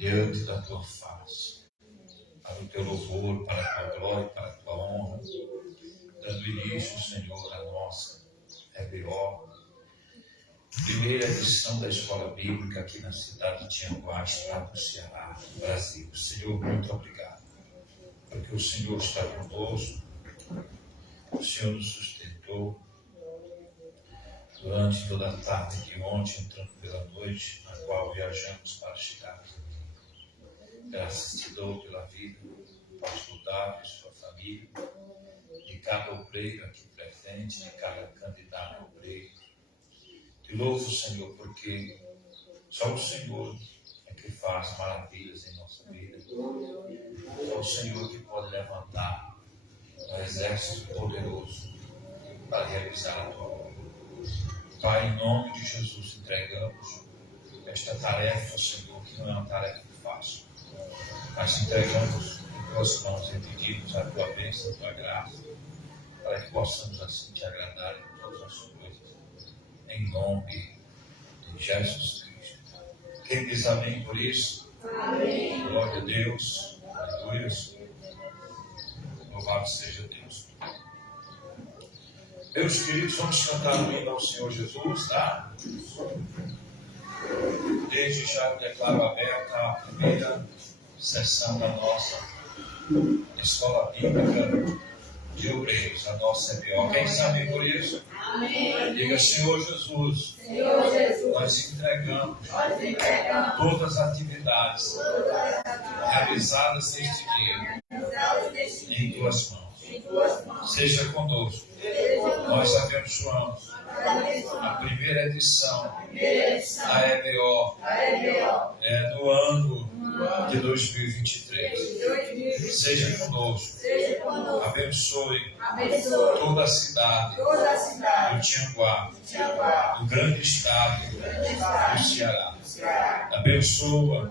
diante da tua face, para o teu louvor, para a tua glória, para a tua honra, dando início, Senhor, à nossa EBO, primeira edição da Escola Bíblica aqui na cidade de Tianguá, estado do Ceará, Brasil. Senhor, muito obrigado, porque o Senhor está conosco, o Senhor nos sustentou durante toda a tarde de ontem, entrando pela noite, na qual viajamos para chegar aqui. Graças te dou pela vida do pastor Davi, sua família, de cada obreiro aqui presente, de cada candidato obreiro. Te louvo, Senhor, porque só o Senhor é que faz maravilhas em nossa vida. Só o Senhor que pode levantar um exército poderoso para realizar a tua obra. Pai, em nome de Jesus, entregamos esta tarefa, Senhor, que não é uma tarefa fácil, mas entregamos em tuas mãos e pedimos a tua bênção, a tua graça, para que possamos assim te agradar em todas as coisas, em nome de Jesus Cristo. Quem diz amém por isso? Amém. Glória a Deus. Aleluia. Louvado seja Deus. Meus queridos, vamos cantar um hino ao Senhor Jesus, tá? Desde já declaro aberta a primeira sessão da nossa Escola Bíblica de Obreiros, a nossa EBO. Quem sabe por isso? Amém. Diga, Senhor Jesus, nós entregamos todas as atividades realizadas neste dia em tuas mãos. Seja conosco. Nós abençoamos a primeira edição da EBO no ano de 2023. Seja conosco. Abençoe toda a cidade do Tianguá, do grande estado do Ceará. Abençoa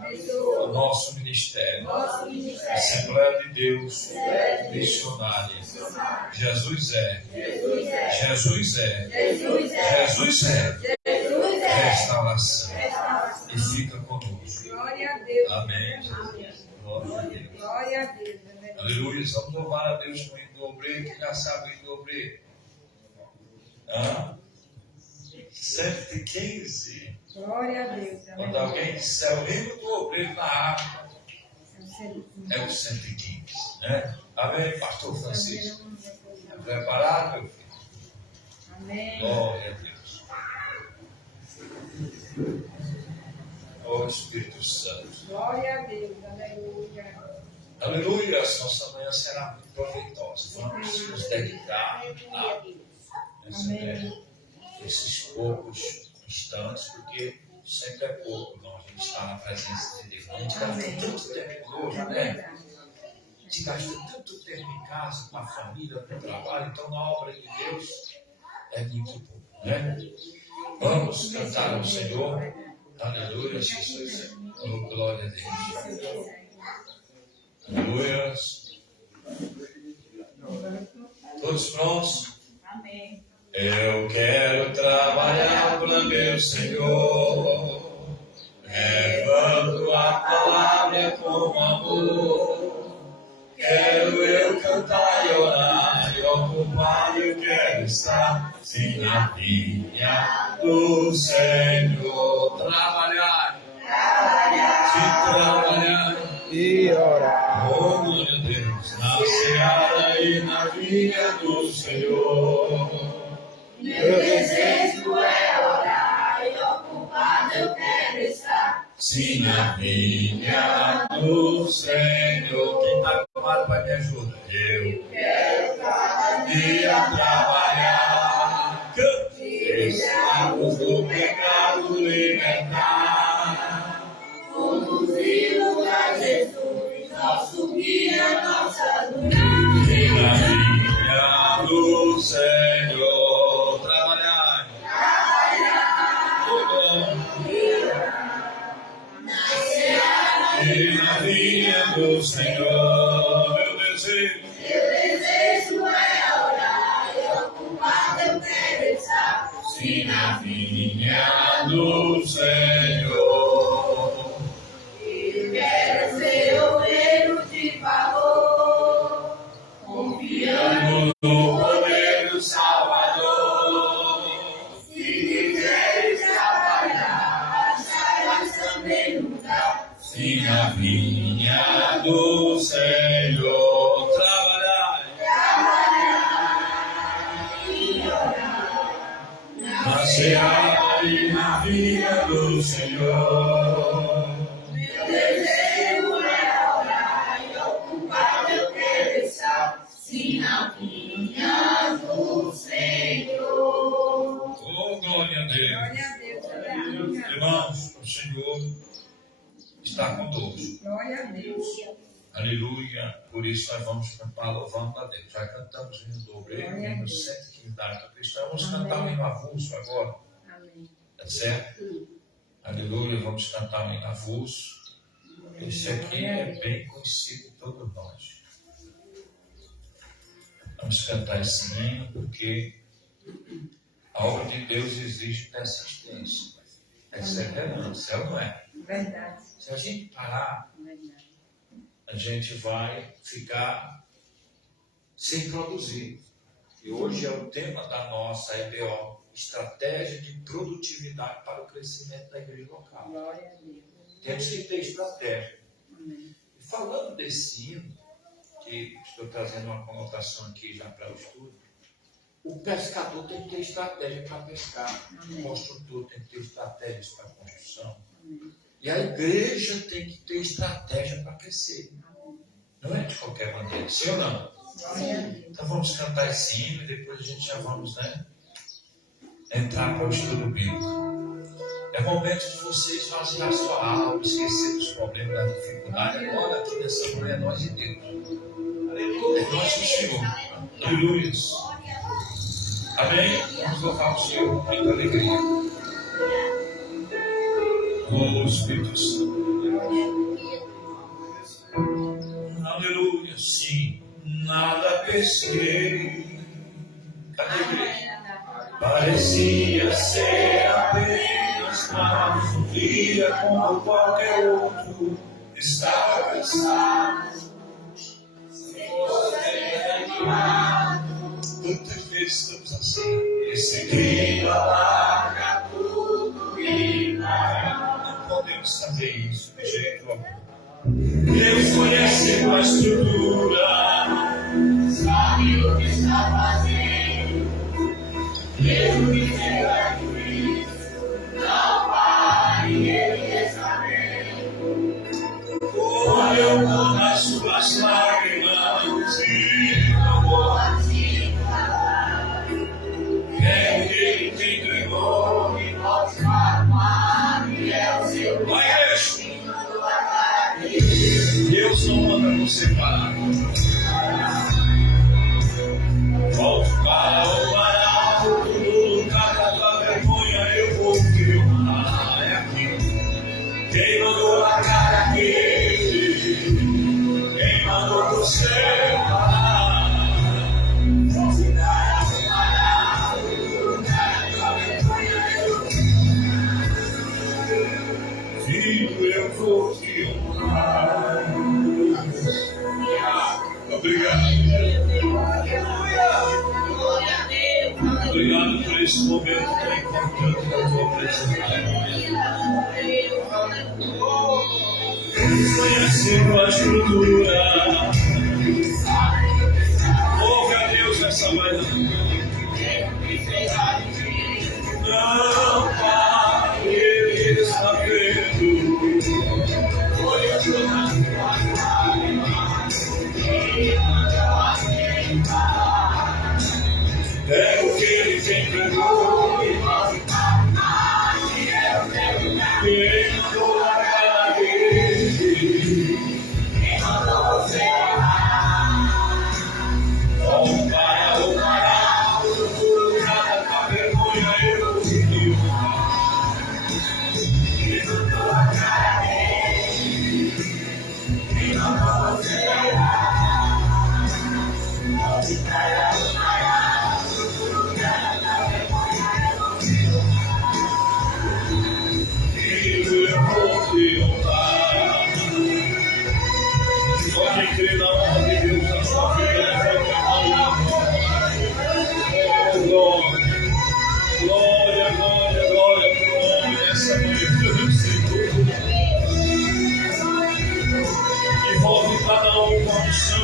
o nosso ministério, Assembleia de Deus Missionária. Jesus é restauração. E fica conosco. Glória a Deus. Amém. Glória a Deus. Glória a Deus. Aleluia. Vamos louvar a Deus com o hino do obreiro, que já sabe o hino do obreiro. 115. Glória a Deus. Quando alguém disser o hino do obreiro na água, é o 115. Né? Amém, pastor Francisco? Está preparado, meu filho? Amém. Glória a Deus. Ó Espírito Santo. Glória a Deus. Aleluia. Aleluia. Nossa manhã será muito proveitosa. Vamos nos dedicar a esses poucos instantes, porque sempre é pouco, não. A gente está na presença de Deus. A gente gasta tanto tempo hoje, né? A gente gasta tanto tempo em casa, com a família, com o trabalho. Então, na obra de Deus é muito pouco, né? Vamos cantar ao Senhor. Aleluia, Jesus. Oh, glória a Deus. Aleluia. Todos prontos? Amém. Eu quero trabalhar para meu Senhor, levando a palavra com amor. Quero eu cantar e orar e ocupar, eu quero estar sim na vinha do Senhor. Trabalhar e orar. Oh, glória a Deus, na seara e na vinha do Senhor. Meu desejo é orar e ocupado eu quero estar. Sim, na vinha do Senhor. Quem está acostumado, Pai, me ajuda. Eu Quero cada dia trabalhar, escravos do pecado libertar. conduzir-nos a Jesus, nosso guia, nossa luz. Sim, na vinha do Senhor. Trabalhar. E na vinha do Senhor, meu desejo é orar e ocupado eu quero estar. sim na vinha do Senhor. Eu quero e na vinha do Senhor trabalhar e orar. na seara e na vinha do Senhor. Meu desejo é orar e ocupado eu quero estar, sim, na vinha do Senhor. Oh, glória a Deus. Glória a Deus. Aleluia. Irmãos, o Senhor está conosco. Glória a Deus. Aleluia. Por isso nós vamos cantar louvando a Deus. Já cantamos hino do obreiro, Glória a hino Deus. 115 da arte cristã. Vamos Amém. cantar o hino avulso agora. Amém. Tá certo? Aleluia. Vamos cantar o hino avulso. Esse aqui é bem conhecido por todos nós. Vamos cantar esse hino porque a obra de Deus exige persistência. Perseverança, não é? Verdade. Se a gente parar, Verdade. a gente vai ficar sem produzir. E hoje é o tema da nossa EBO, Estratégia de Produtividade para o Crescimento da Igreja Local. Glória a Deus. Temos que ter estratégia. Amém. E falando desse hino, que estou trazendo uma conotação aqui já para o estudo, o pescador tem que ter estratégia para pescar, o construtor tem que ter estratégias para a construção, Amém. e a igreja tem que ter estratégia para crescer. Amém. Não é de qualquer maneira, sim ou não? Glória a Deus. Então vamos cantar esse hino e depois a gente já vamos, entrar para o estudo bíblico. É momento de você esvaziar sua alma, esquecer dos problemas, da dificuldade. Agora aqui nessa manhã é nós e Deus. É nós e o Senhor. Aleluia. Amém? Vamos louvar o Senhor com muita alegria. Oh, Espírito Santo. Aleluia. Sim. Nada pesquei. Cadê a igreja? Parecia ser apenas mais um dia como qualquer outro. Estava cansado. Quantas vezes estamos assim? Esse dia larga tudo e vai. Não podemos fazer isso de jeito algum. Deus conhece a estrutura, Sabe o que está fazendo, mesmo que seja difícil, não pare, ele está vendo. olha nas suas lágrimas e Não vou assim falar, é o que ele te entregou. e pode falar, e é o seu Vai, deixa. destino do cara dele. Deus não manda você parar. Volte para o varal, no lugar da tua vergonha eu vou te honrar. É aqui. Quem mandou a cara aqui? Quem mandou você parar? Se dar a parar, no lugar da vergonha eu Filho, eu vou te honrar. Obrigado. Obrigado por esse momento tão importante da tua presença. Conhece a estrutura. Ouve a Deus nessa manhã. Não pare, Ele está vendo. É o que Ele te entregou. Quem mandou a cara dele? Vão para o varal, no lugar da vergonha eu vou te honrar. Filho, eu vou te honrar.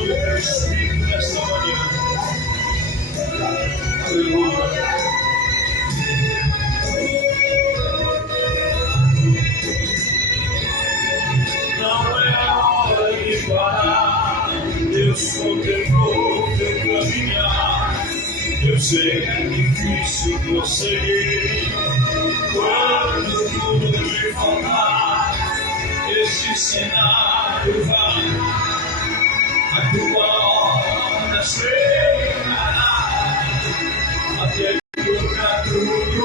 do teu Espírito nesta manhã. Aleluia. Não é a hora de parar. Deus contemplou teu caminhar. Eu sei que é difícil prosseguir. Quando tudo te faltar, esse cenário vai. A tua hora chegará. Até que o tudo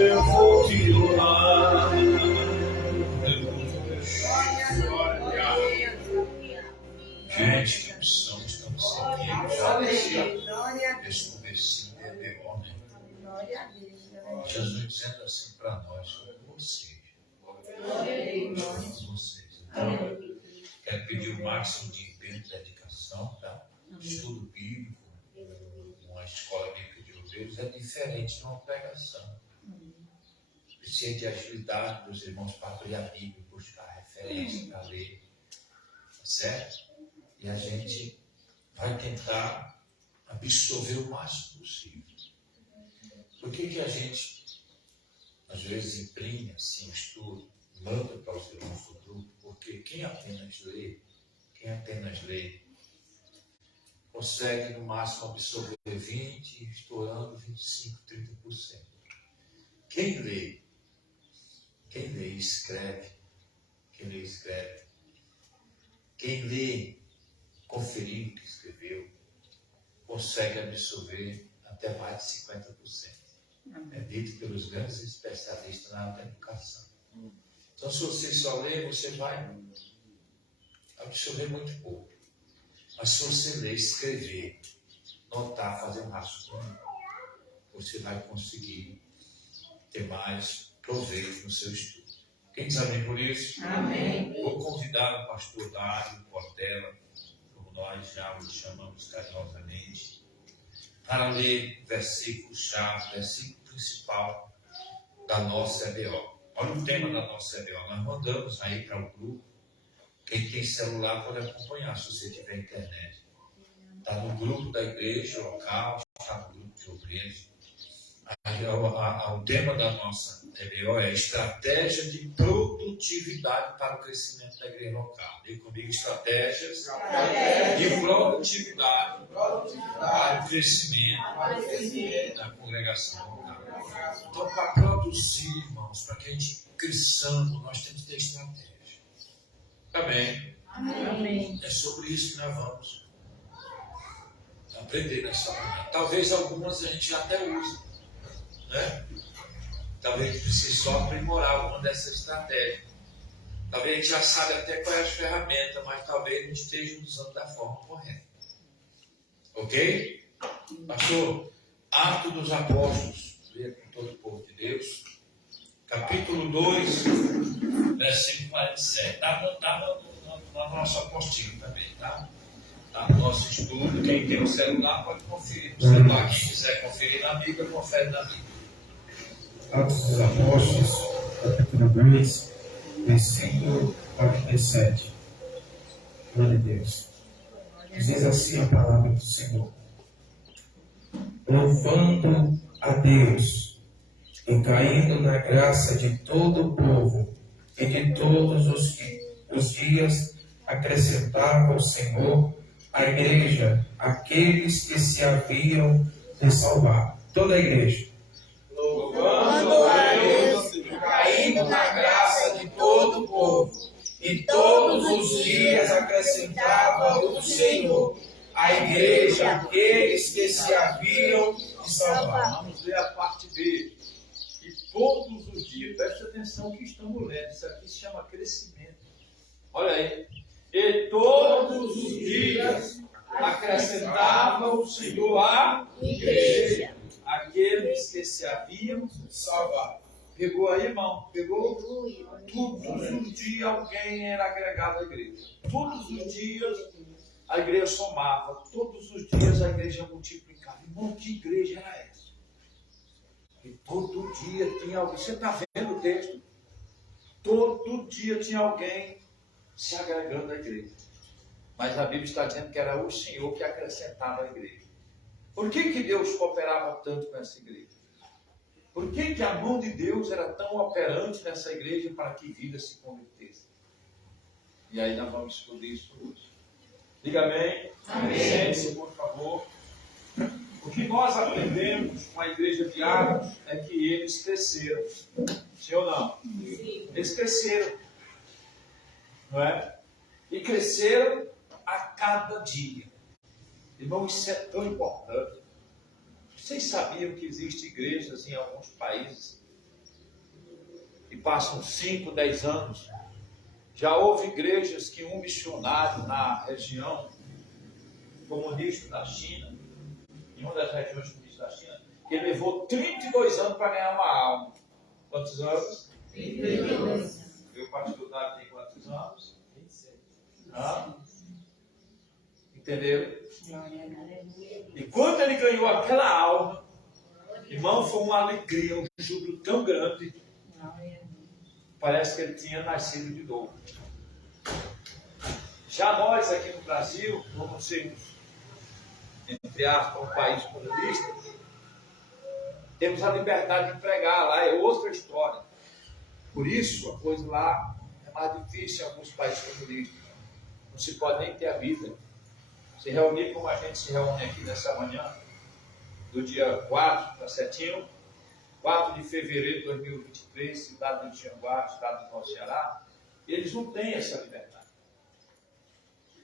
eu vou te orar. Gente, que opção estamos seguindo já nesse comecinho de EBO, né? Jesus dizendo assim para nós, vocês. Então, quero pedir o máximo de empenho e dedicação, tá? Estudo bíblico, uma escola bíblica de obreiros é diferente de uma pregação. Precisa de agilidade dos irmãos para abrir a Bíblia, buscar referência para ler, tá certo? E a gente vai tentar absorver o máximo possível. Por que a gente, às vezes, imprime assim o estudo, manda para os irmãos do grupo? Porque quem apenas lê, consegue no máximo absorver 20%, estourando 25%, 30%. Quem lê e escreve, quem lê conferindo o que escreveu, consegue absorver até mais de 50%. É dito pelos grandes especialistas na área da educação. Então, se você só lê, você vai absorver muito pouco. Mas se você ler, escrever, notar, fazer um rascunho, você vai conseguir ter mais proveito no seu estudo. Quem diz amém por isso? Amém. Vou convidar o pastor Dário Portela, como nós já o chamamos carinhosamente, para ler o versículo-chave, versículo principal da nossa EBO. Olha o tema da nossa EBO. Nós mandamos aí para o grupo. Quem tem celular pode acompanhar, se você tiver internet. Está no grupo da igreja local, está no grupo de obreiros. O tema da nossa EBO é Estratégia de Produtividade para o Crescimento da Igreja Local. Diga comigo, estratégias de produtividade para o crescimento da congregação local. Então, para produzir, irmãos, para que a gente cresçamos, nós temos que ter estratégia. Amém? Amém. É sobre isso que nós vamos aprender nessa manhã. Talvez algumas a gente até use, né? Talvez a gente precise só aprimorar alguma dessas estratégias. Talvez a gente já sabe até qual é a ferramenta, mas talvez não esteja usando da forma correta. Ok? Pastor, Atos dos Apóstolos, leia com todo o povo de Deus, capítulo 2, versículo 47. Está no nosso apostilo também, tá? Está no nosso estudo. Quem tem o celular pode conferir no celular. Quem quiser conferir na Bíblia, confere na Bíblia. Atos dos Apóstolos, capítulo 2, versículo 47. Glória a Deus. Diz assim a palavra do Senhor. Louvando a Deus e caindo na graça de todo o povo e de todos os dias acrescentava o Senhor à igreja aqueles que se haviam de salvar. Toda a igreja. Louvando a Deus e caindo na graça de todo o povo e todos os dias acrescentava o Senhor à igreja aqueles que se haviam de salvar. Vamos ler a parte B. E todos os dias, preste atenção que estamos lendo, isso aqui se chama crescimento. Olha aí, E todos os dias acrescentava o Senhor à igreja aqueles que se haviam salvado. Pegou aí, irmão? Pegou? Todos os dias alguém era agregado à igreja. Todos os dias a igreja somava. Todos os dias a igreja multiplicava. Irmão, que igreja era essa? E todo dia tinha alguém. Você está vendo o texto? Todo dia tinha alguém se agregando à igreja. Mas a Bíblia está dizendo que era o Senhor que acrescentava à igreja. Por que Deus cooperava tanto com essa igreja? Por que a mão de Deus era tão operante nessa igreja para que vidas se convertessem? E aí nós vamos descobrir isso hoje. Diga amém. Amém. Sente-se, por favor. O que nós aprendemos com a igreja de Atos é que eles cresceram. Sim ou não? Sim. Eles cresceram. Não é? E cresceram a cada dia. Irmão, isso é tão importante. Vocês sabiam que existem igrejas em alguns países que passam 5, 10 anos? Já houve igrejas que um missionário na região comunista da China, em uma das regiões comunistas da China, ele levou 32 anos para ganhar uma alma. Quantos anos? 32. Meu pastor Davi tem quantos anos? 26. Ah? Entenderam? E quando ele ganhou aquela alma, irmão, foi uma alegria, um júbilo tão grande. Parece que ele tinha nascido de novo. Já nós aqui no Brasil, como sermos, entre aspas, um país comunista, temos a liberdade de pregar, lá é outra história. Por isso, a coisa lá é mais difícil em alguns países comunistas. Não se pode nem ter a vida. Se reunir como a gente se reúne aqui nessa manhã, do dia 4 para 7, 4 de fevereiro de 2023, cidade do Tianguá, estado do nosso Ceará, eles não têm essa liberdade.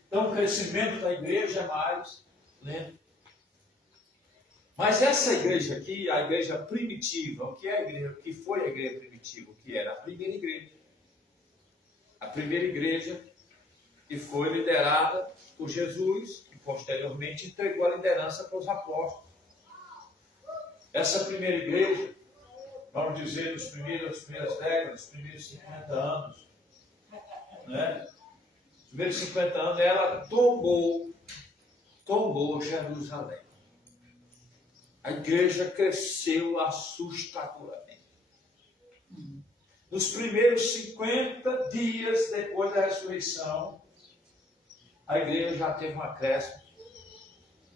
Então o crescimento da igreja é mais lento. Mas essa igreja aqui, a igreja primitiva, o que é a igreja? O que foi a igreja primitiva? O que era? A primeira igreja. A primeira igreja que foi liderada por Jesus, que posteriormente entregou a liderança para os apóstolos. Essa primeira igreja, vamos dizer, nas primeiras décadas, os primeiros 50 anos, né? Os primeiros 50 anos, ela tomou Jerusalém. A igreja cresceu assustadoramente. Nos primeiros 50 dias depois da ressurreição, a igreja já teve um acréscimo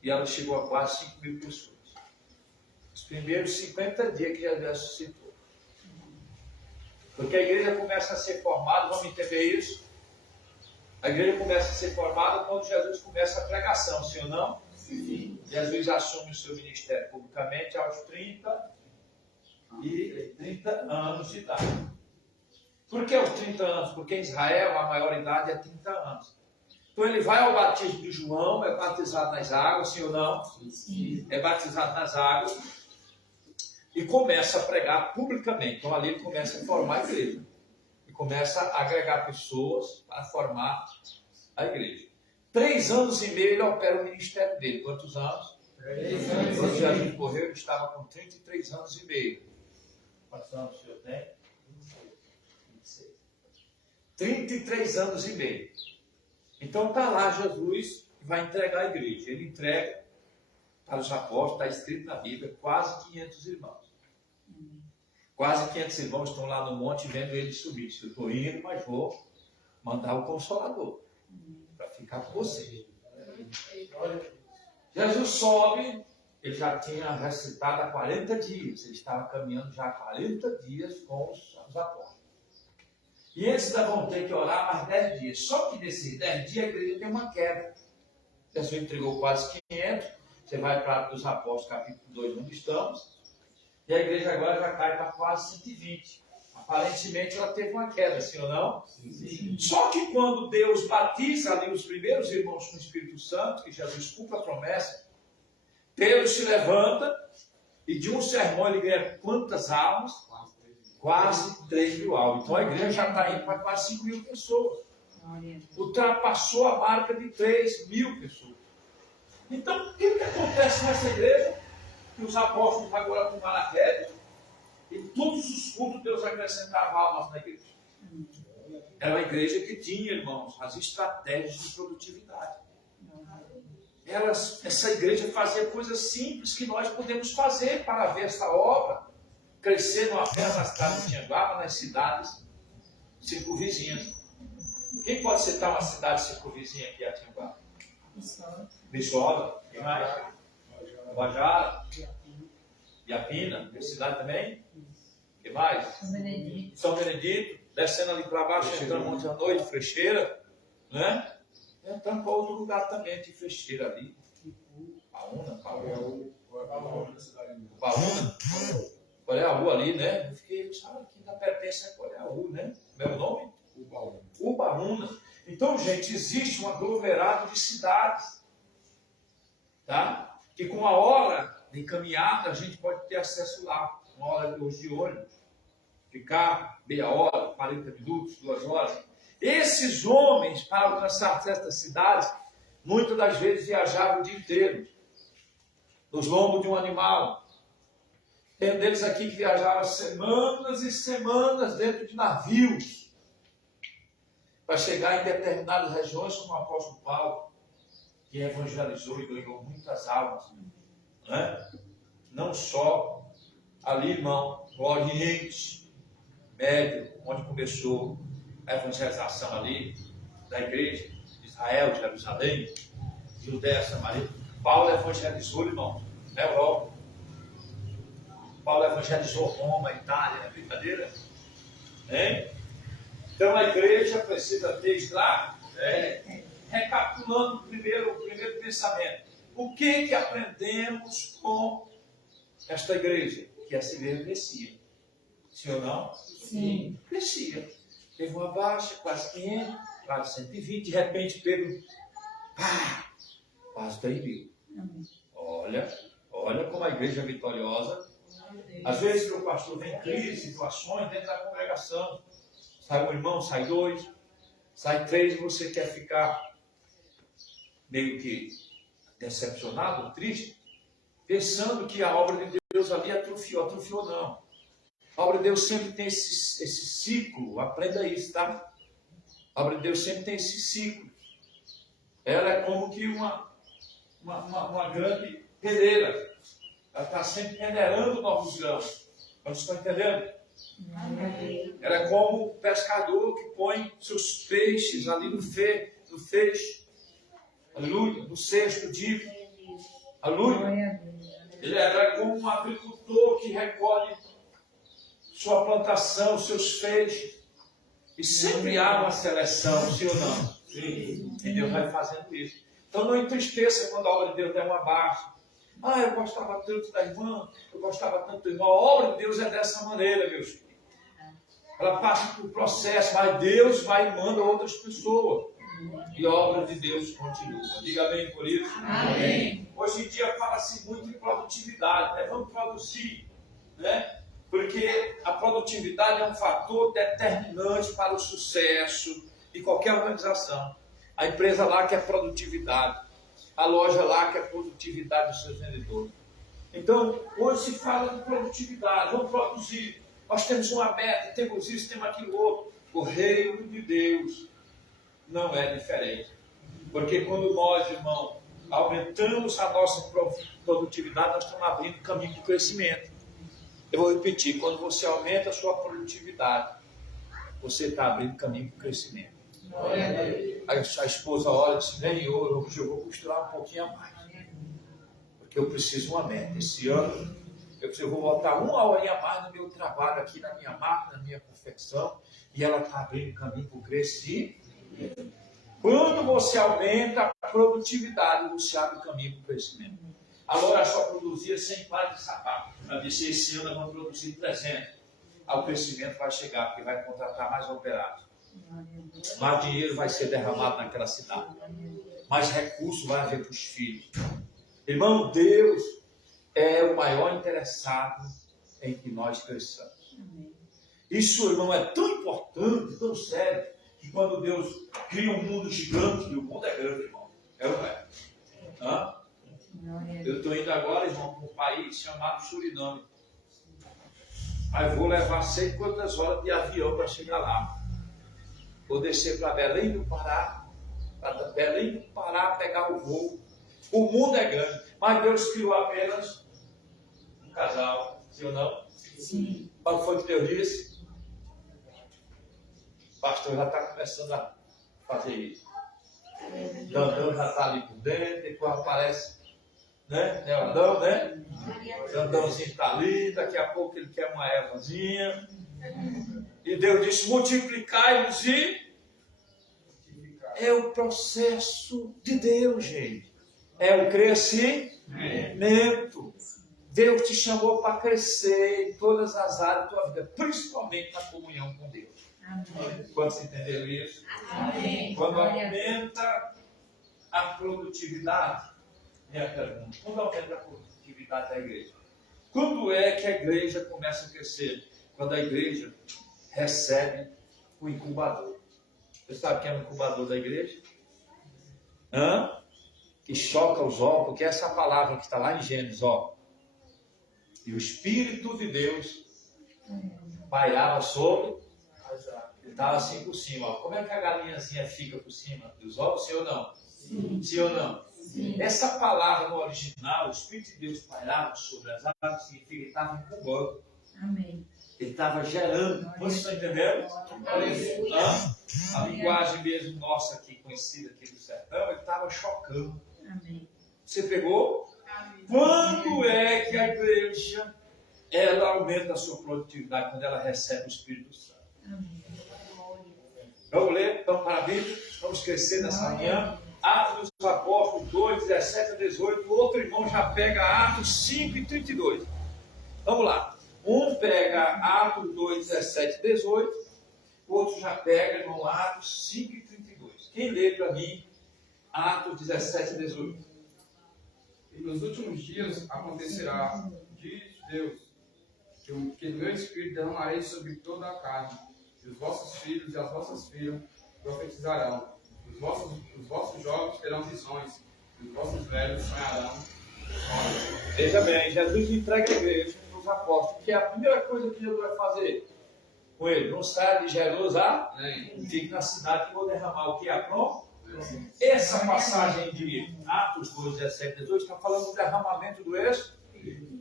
e ela chegou a quase 5.000 pessoas. Os primeiros 50 dias que Jesus ressuscitou. Porque a igreja começa a ser formada, vamos entender isso? A igreja começa a ser formada quando Jesus começa a pregação, sim ou não? Sim. Jesus assume o seu ministério publicamente aos 30 anos de idade. Por que aos 30 anos? Porque em Israel a maioridade é 30 anos. Então ele vai ao batismo de João, é batizado nas águas, sim ou não? Sim. É batizado nas águas e começa a pregar publicamente. Então ali ele começa a formar a igreja. E começa a agregar pessoas para formar a igreja. 3 anos e meio ele opera o ministério dele. Quantos anos? 3 anos. Quando Jesus morreu, ele estava com 33 anos e meio. Quantos anos o senhor tem? 26. 33 anos e meio. Então está lá Jesus e vai entregar a igreja. Ele entrega para os apóstolos, está escrito na Bíblia, quase 500 irmãos. Quase 500 irmãos estão lá no monte vendo ele subir. Eu estou indo, mas vou mandar o Consolador para ficar com você. Jesus sobe, ele já tinha recitado há 40 dias. Ele estava caminhando já há 40 dias com os apóstolos. E eles ainda vão ter que orar mais 10 dias. Só que nesses 10 dias a igreja tem uma queda. Jesus entregou quase 500. Você vai para Atos dos Apóstolos, capítulo 2, onde estamos. E a igreja agora já cai para quase 120. Aparentemente ela teve uma queda, sim ou não? Sim. Só que quando Deus batiza ali os primeiros irmãos com o Espírito Santo, que Jesus cumpre a promessa, Pedro se levanta e de um sermão ele ganha quantas almas? Quase 3.000 almas. Então a igreja já está indo para quase 5.000 pessoas. ultrapassou a marca de 3.000 pessoas. Então, o que acontece nessa igreja? Que os apóstolos agora tomaram a rédea e todos os cultos Deus acrescentava almas na igreja. Era uma igreja que tinha, irmãos, as estratégias de produtividade. Essa igreja fazia coisas simples que nós podemos fazer para ver essa obra crescer não apenas nas cidades de Tianguá, mas nas cidades circunvizinhas. Quem pode citar uma cidade circunvizinha aqui a Tianguá? Viçosa. Quem mais? Guajara. Iapina. Tem cidade também? Quem mais? São Benedito. Descendo ali para baixo, entrando Monte à Noite, Frecheira. Né? Entrando para outro lugar também, de Frecheira ali. Paúna. Qual é a rua ali, né? Eu fiquei, sabe, que ainda pertence a qual é a rua, né? Meu nome? Ubaúna. Então, gente, existe um aglomerado de cidades, tá? Que com uma hora de caminhada a gente pode ter acesso lá. Uma hora de ônibus, de carro, meia hora, 40 minutos, 2 horas. Esses homens, para alcançar certas cidades, muitas das vezes viajavam o dia inteiro, nos lombos de um animal. Tem um deles aqui que viajava semanas e semanas dentro de navios para chegar em determinadas regiões, como o apóstolo Paulo, que evangelizou e ganhou muitas almas. Né? Não só ali, irmão, no Oriente Médio, onde começou a evangelização ali, da igreja de Israel, de Jerusalém, Judéia, Samaria. Paulo evangelizou, irmão, na Europa. Paulo evangelizou Roma, Itália, é brincadeira? Hein? Então a igreja precisa ter lá, recapitulando o primeiro pensamento. O que aprendemos com esta igreja? Que essa igreja crescia. Sim ou não? Sim. Crescia. Teve uma baixa, quase 500, quase 120, de repente Pedro, quase 3.000. Olha como a igreja é vitoriosa. Às vezes o pastor vem em crise, situações dentro da congregação. Sai um irmão, sai 2, sai 3, e você quer ficar meio que decepcionado, triste, pensando que a obra de Deus ali atrofiou não. A obra de Deus sempre tem esse ciclo, aprenda isso, tá? A obra de Deus sempre tem esse ciclo. Ela é como que uma grande pedreira. Ela está sempre peneirando novos grãos. Vocês estão entendendo? Ela é como o pescador que põe seus peixes ali no feixe. Aleluia. No cesto de. Aleluia. Ele é como um agricultor que recolhe sua plantação, seus feixes. E sempre há uma seleção, sim ou não? Sim. E Deus vai fazendo isso. Então não entristeça quando a obra de Deus der uma baixa. Eu gostava tanto da irmã, eu gostava tanto do irmão. A obra de Deus é dessa maneira, meus filhos. Ela passa por processo, mas Deus vai e manda outras pessoas. E a obra de Deus continua. Diga amém por isso. Amém. Hoje em dia fala-se muito em produtividade, né? Vamos produzir, né? Porque a produtividade é um fator determinante para o sucesso de qualquer organização. A empresa lá quer produtividade. A loja lá quer produtividade dos seus vendedores. Então, hoje se fala de produtividade. Vamos produzir. Nós temos uma meta, temos isso, temos aquilo outro. O reino de Deus não é diferente. Porque quando nós, irmão, aumentamos a nossa produtividade, nós estamos abrindo caminho para o crescimento. Eu vou repetir, quando você aumenta a sua produtividade, você está abrindo caminho para o crescimento. A esposa olha e diz, hoje eu vou costurar um pouquinho a mais. Porque eu preciso de uma meta. Esse ano, eu vou botar 1 horinha a mais no meu trabalho aqui, na minha máquina, na minha confecção. E ela está abrindo caminho para o crescimento. Quando você aumenta a produtividade, você abre caminho para o crescimento. Agora só produzia 100 pares de sapato. Ela disse, esse ano vamos produzir 300. O crescimento vai chegar, porque vai contratar mais operários. Mais dinheiro vai ser derramado naquela cidade. Mais recursos vai haver para os filhos. Irmão, Deus é o maior interessado em que nós cresçamos. Isso, irmão, é tão importante, tão sério, que quando Deus cria um mundo gigante, e o mundo é grande, irmão, é ou não é? Hã? Eu estou indo agora, irmão, para um país chamado Suriname. Aí vou levar sei quantas horas de avião para chegar lá. Vou descer para Belém do Pará, pegar o voo. O mundo é grande, mas Deus criou apenas um casal, sim ou não? Sim. Qual foi que Deus disse? O pastor já está começando a fazer isso. Dandão já está ali por dentro, depois aparece, né? É o Adão, né? Dandãozinho está ali, daqui a pouco ele quer uma ervazinha. E Deus disse: multiplicai-vos e. É o processo de Deus, gente. É o crescimento. Deus te chamou para crescer em todas as áreas da tua vida, principalmente na comunhão com Deus. Amém. Quando você entendeu isso? Amém. Quando aumenta a produtividade, minha pergunta, quando aumenta a produtividade da igreja? Quando é que a igreja começa a crescer? Quando a igreja recebe o incubador. Você sabe o que é o incubador da igreja? Que choca os ovos, porque essa palavra que está lá em Gênesis, ó. E o Espírito de Deus pairava sobre, ele estava assim por cima. Ó. Como é que a galinhazinha fica por cima dos ovos? Sim ou não? Sim. Sim ou não? Sim. Essa palavra no original, o Espírito de Deus pairava sobre as águas, significa que ele estava incubando. Amém. Ele estava gerando. Vocês estão entendendo? A linguagem mesmo nossa aqui, conhecida aqui do sertão, ele estava chocando. Amém. Você pegou? Quando é que a igreja ela aumenta a sua produtividade? Quando ela recebe o Espírito Santo. Amém. Vamos ler, vamos para a Bíblia, vamos crescer nessa manhã. Atos dos Apóstolos 2, 17 a 18. O outro irmão já pega Atos 5 e 32. Vamos lá. Um pega Atos 2, 17 e 18. O outro já pega, irmão, Atos 5 e 32. Quem lê para mim Atos 17 e 18? E nos últimos dias acontecerá, diz Deus, que do meu Espírito derramarei sobre toda a carne, e os vossos filhos e as vossas filhas profetizarão, os vossos jovens terão visões, e os vossos velhos sonharão. Veja bem, Jesus entrega a igreja para os apóstolos, que é a primeira coisa que Jesus vai fazer com ele. Não saia de Jerusalém, fique na cidade que vou derramar o que há pronto. Essa passagem de Atos 2, 17 e 18 está falando do derramamento do Espírito.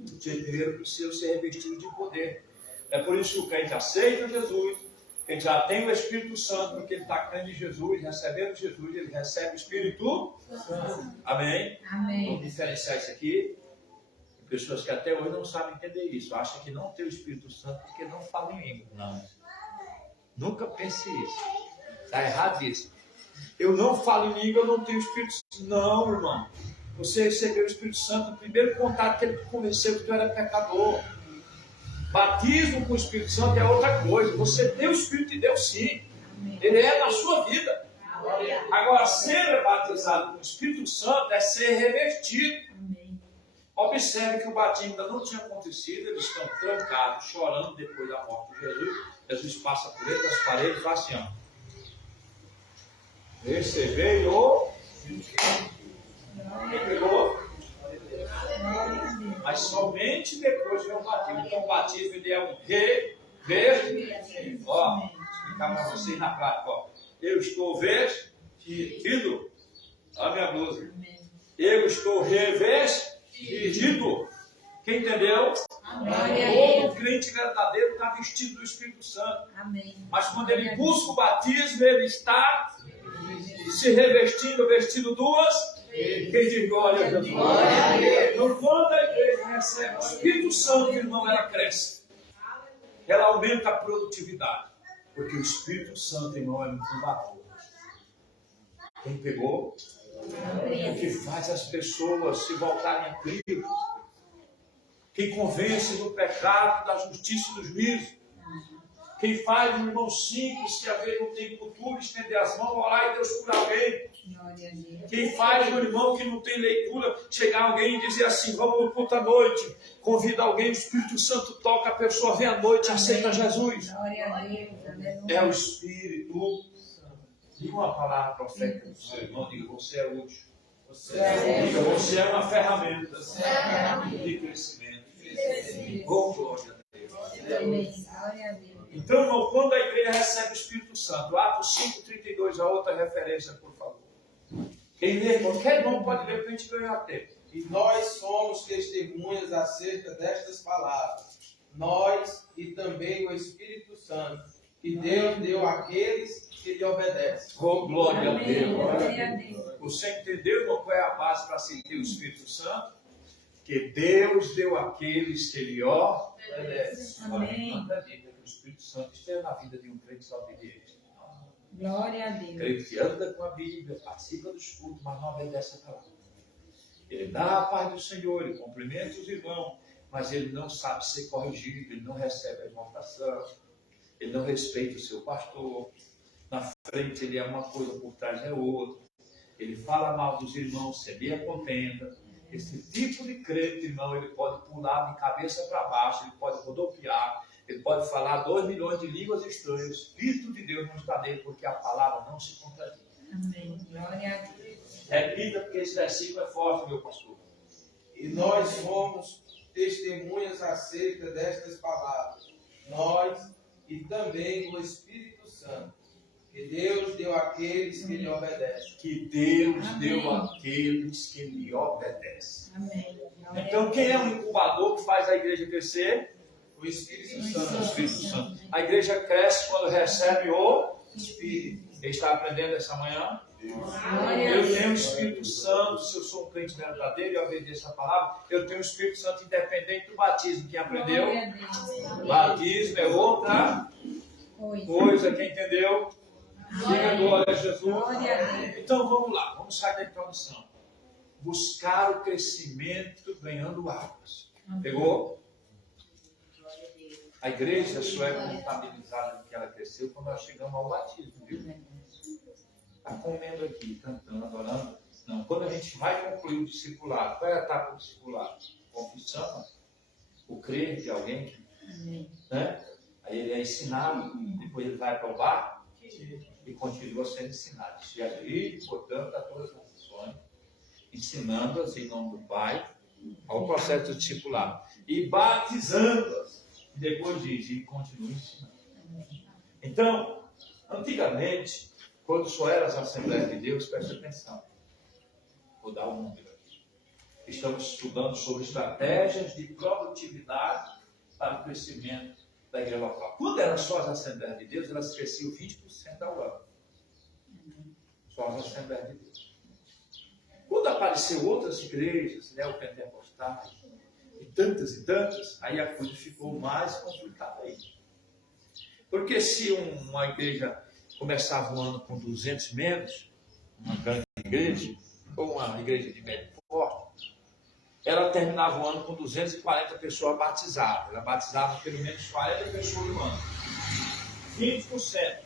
Vocês primeiro precisam ser revestidos de poder. É por isso que o crente aceita Jesus, ele já tem o Espírito Santo, porque ele está crendo em Jesus, recebendo Jesus, ele recebe o Espírito Santo. Amém? Amém. Vamos diferenciar isso aqui. Tem pessoas que até hoje não sabem entender isso, acham que não tem o Espírito Santo porque não falam em língua. Não. Nunca pense isso. Está errado isso. Eu não falo em língua, eu não tenho o Espírito Santo. Não, irmão. Você recebeu o Espírito Santo, o primeiro contato que ele convenceu que tu era pecador. Batismo com o Espírito Santo é outra coisa. Você tem o Espírito de Deus, sim. Ele é na sua vida. Agora, ser batizado com o Espírito Santo é ser revestido. Amém. Observe que o batismo ainda não tinha acontecido. Eles estão trancados, chorando depois da morte de Jesus. Jesus passa por ele das paredes e fala assim, ó. Recebei-o. Quem pegou? Mas somente depois vem o batismo. Então o batismo ele é um revestimento. Ó, vou explicar para vocês na prática. Ó. Eu estou vestido. Olha a minha blusa. Eu estou revestido. Quem entendeu? Todo crente verdadeiro está vestido do Espírito Santo. Amém. Mas quando ele busca o batismo, ele está se revestindo, vestido duas. Quem diz glória a Deus? Então, quando a igreja recebe o Espírito Santo, irmão, ela cresce. Ela aumenta a produtividade. Porque o Espírito Santo, irmão, é muito bacana. Quem pegou? O que faz as pessoas se voltarem a Cristo. Quem convence do pecado, da justiça e do juízo. Quem faz um irmão simples, que às vezes não tem cultura, estender as mãos, orar e Deus cura alguém. Quem faz um irmão que não tem leitura, chegar alguém e dizer assim, vamos no culto à noite, convida alguém, o Espírito Santo toca, a pessoa vem à noite e aceita Jesus. É o Espírito Santo. Diga uma palavra profética do seu irmão, diga, você é útil. é Diga, você é uma ferramenta ferramenta de crescimento. Oh, glória a Deus. Amém. Glória a Deus. Então, irmão, quando a igreja recebe o Espírito Santo, Atos 5:32, a outra referência, por favor. Quem lê, qualquer irmão pode ler para a gente ganhar tempo. E nós somos testemunhas acerca destas palavras, nós e também o Espírito Santo, que Deus deu àqueles que lhe obedecem. Oh, glória a Amém. Deus. Glória a Deus. Você entendeu, irmão, qual é a base para seguir o Espírito Santo? Que Deus deu àqueles que lhe obedecem. Amém. Não acredita que o Espírito Santo esteja na vida de um crente obediente. Glória a Deus. Crente que anda com a Bíblia, participa dos cultos, mas não obedece a palavra. Ele dá a paz do Senhor, ele cumprimenta os irmãos, mas ele não sabe ser corrigido, ele não recebe a exortação, ele não respeita o seu pastor. Na frente ele é uma coisa, por trás é outra. Ele fala mal dos irmãos, semeia contenda. Esse tipo de crente, irmão, ele pode pular de cabeça para baixo, ele pode rodopiar, ele pode falar 2 milhões de línguas estranhas. O Espírito de Deus não está nele, porque a palavra não se contradiz. Amém. Glória a Deus. Repita, porque esse versículo é forte, meu pastor. E nós somos testemunhas acerca destas palavras, nós e também o Espírito Santo, que Deus deu àqueles que lhe obedecem. Que Deus Amém. deu àqueles que lhe obedecem. Amém. Glória Então, quem é o incubador que faz a igreja crescer? O Espírito O Santo. Espírito Santo. A igreja cresce quando recebe o Espírito. Ele está aprendendo essa manhã? Glória a Eu Deus. tenho o Espírito Santo, se eu sou um crente verdadeiro e obedeço a palavra, eu tenho o Espírito Santo independente do batismo. Quem aprendeu? Glória a Deus. Batismo é outra coisa, quem entendeu? Diga glória a Jesus. Glória a Deus. Então vamos lá, vamos sair da introdução. Buscar o crescimento ganhando águas. Pegou? A igreja só é contabilizada no que ela cresceu quando nós chegamos ao batismo, viu? Está comendo aqui, cantando, adorando. Não, quando a gente vai concluir o discipulado, qual é a etapa do discipulado? Confissão, o crer de alguém, Amém. né? Aí ele é ensinado, depois ele vai para o bar e continua sendo ensinado. Se agir, portanto, a todas as confissões, ensinando-as em nome do Pai, ao processo do discipulado, e batizando-as. E depois diz, e continua ensinando. Então, antigamente, quando só eram as Assembleias de Deus, preste atenção, vou dar um número aqui. Estamos estudando sobre estratégias de produtividade para o crescimento da igreja local. Quando eram só as Assembleias de Deus, elas cresciam 20% ao ano. Só as Assembleias de Deus. Quando apareceu outras igrejas, né, o Pentecostais, e tantas, aí a coisa ficou mais complicada aí. Porque se uma igreja começava o ano com 200 membros, uma grande igreja, ou uma igreja de médio porte, ela terminava o ano com 240 pessoas batizadas. Ela batizava pelo menos 40 pessoas no ano. 20%.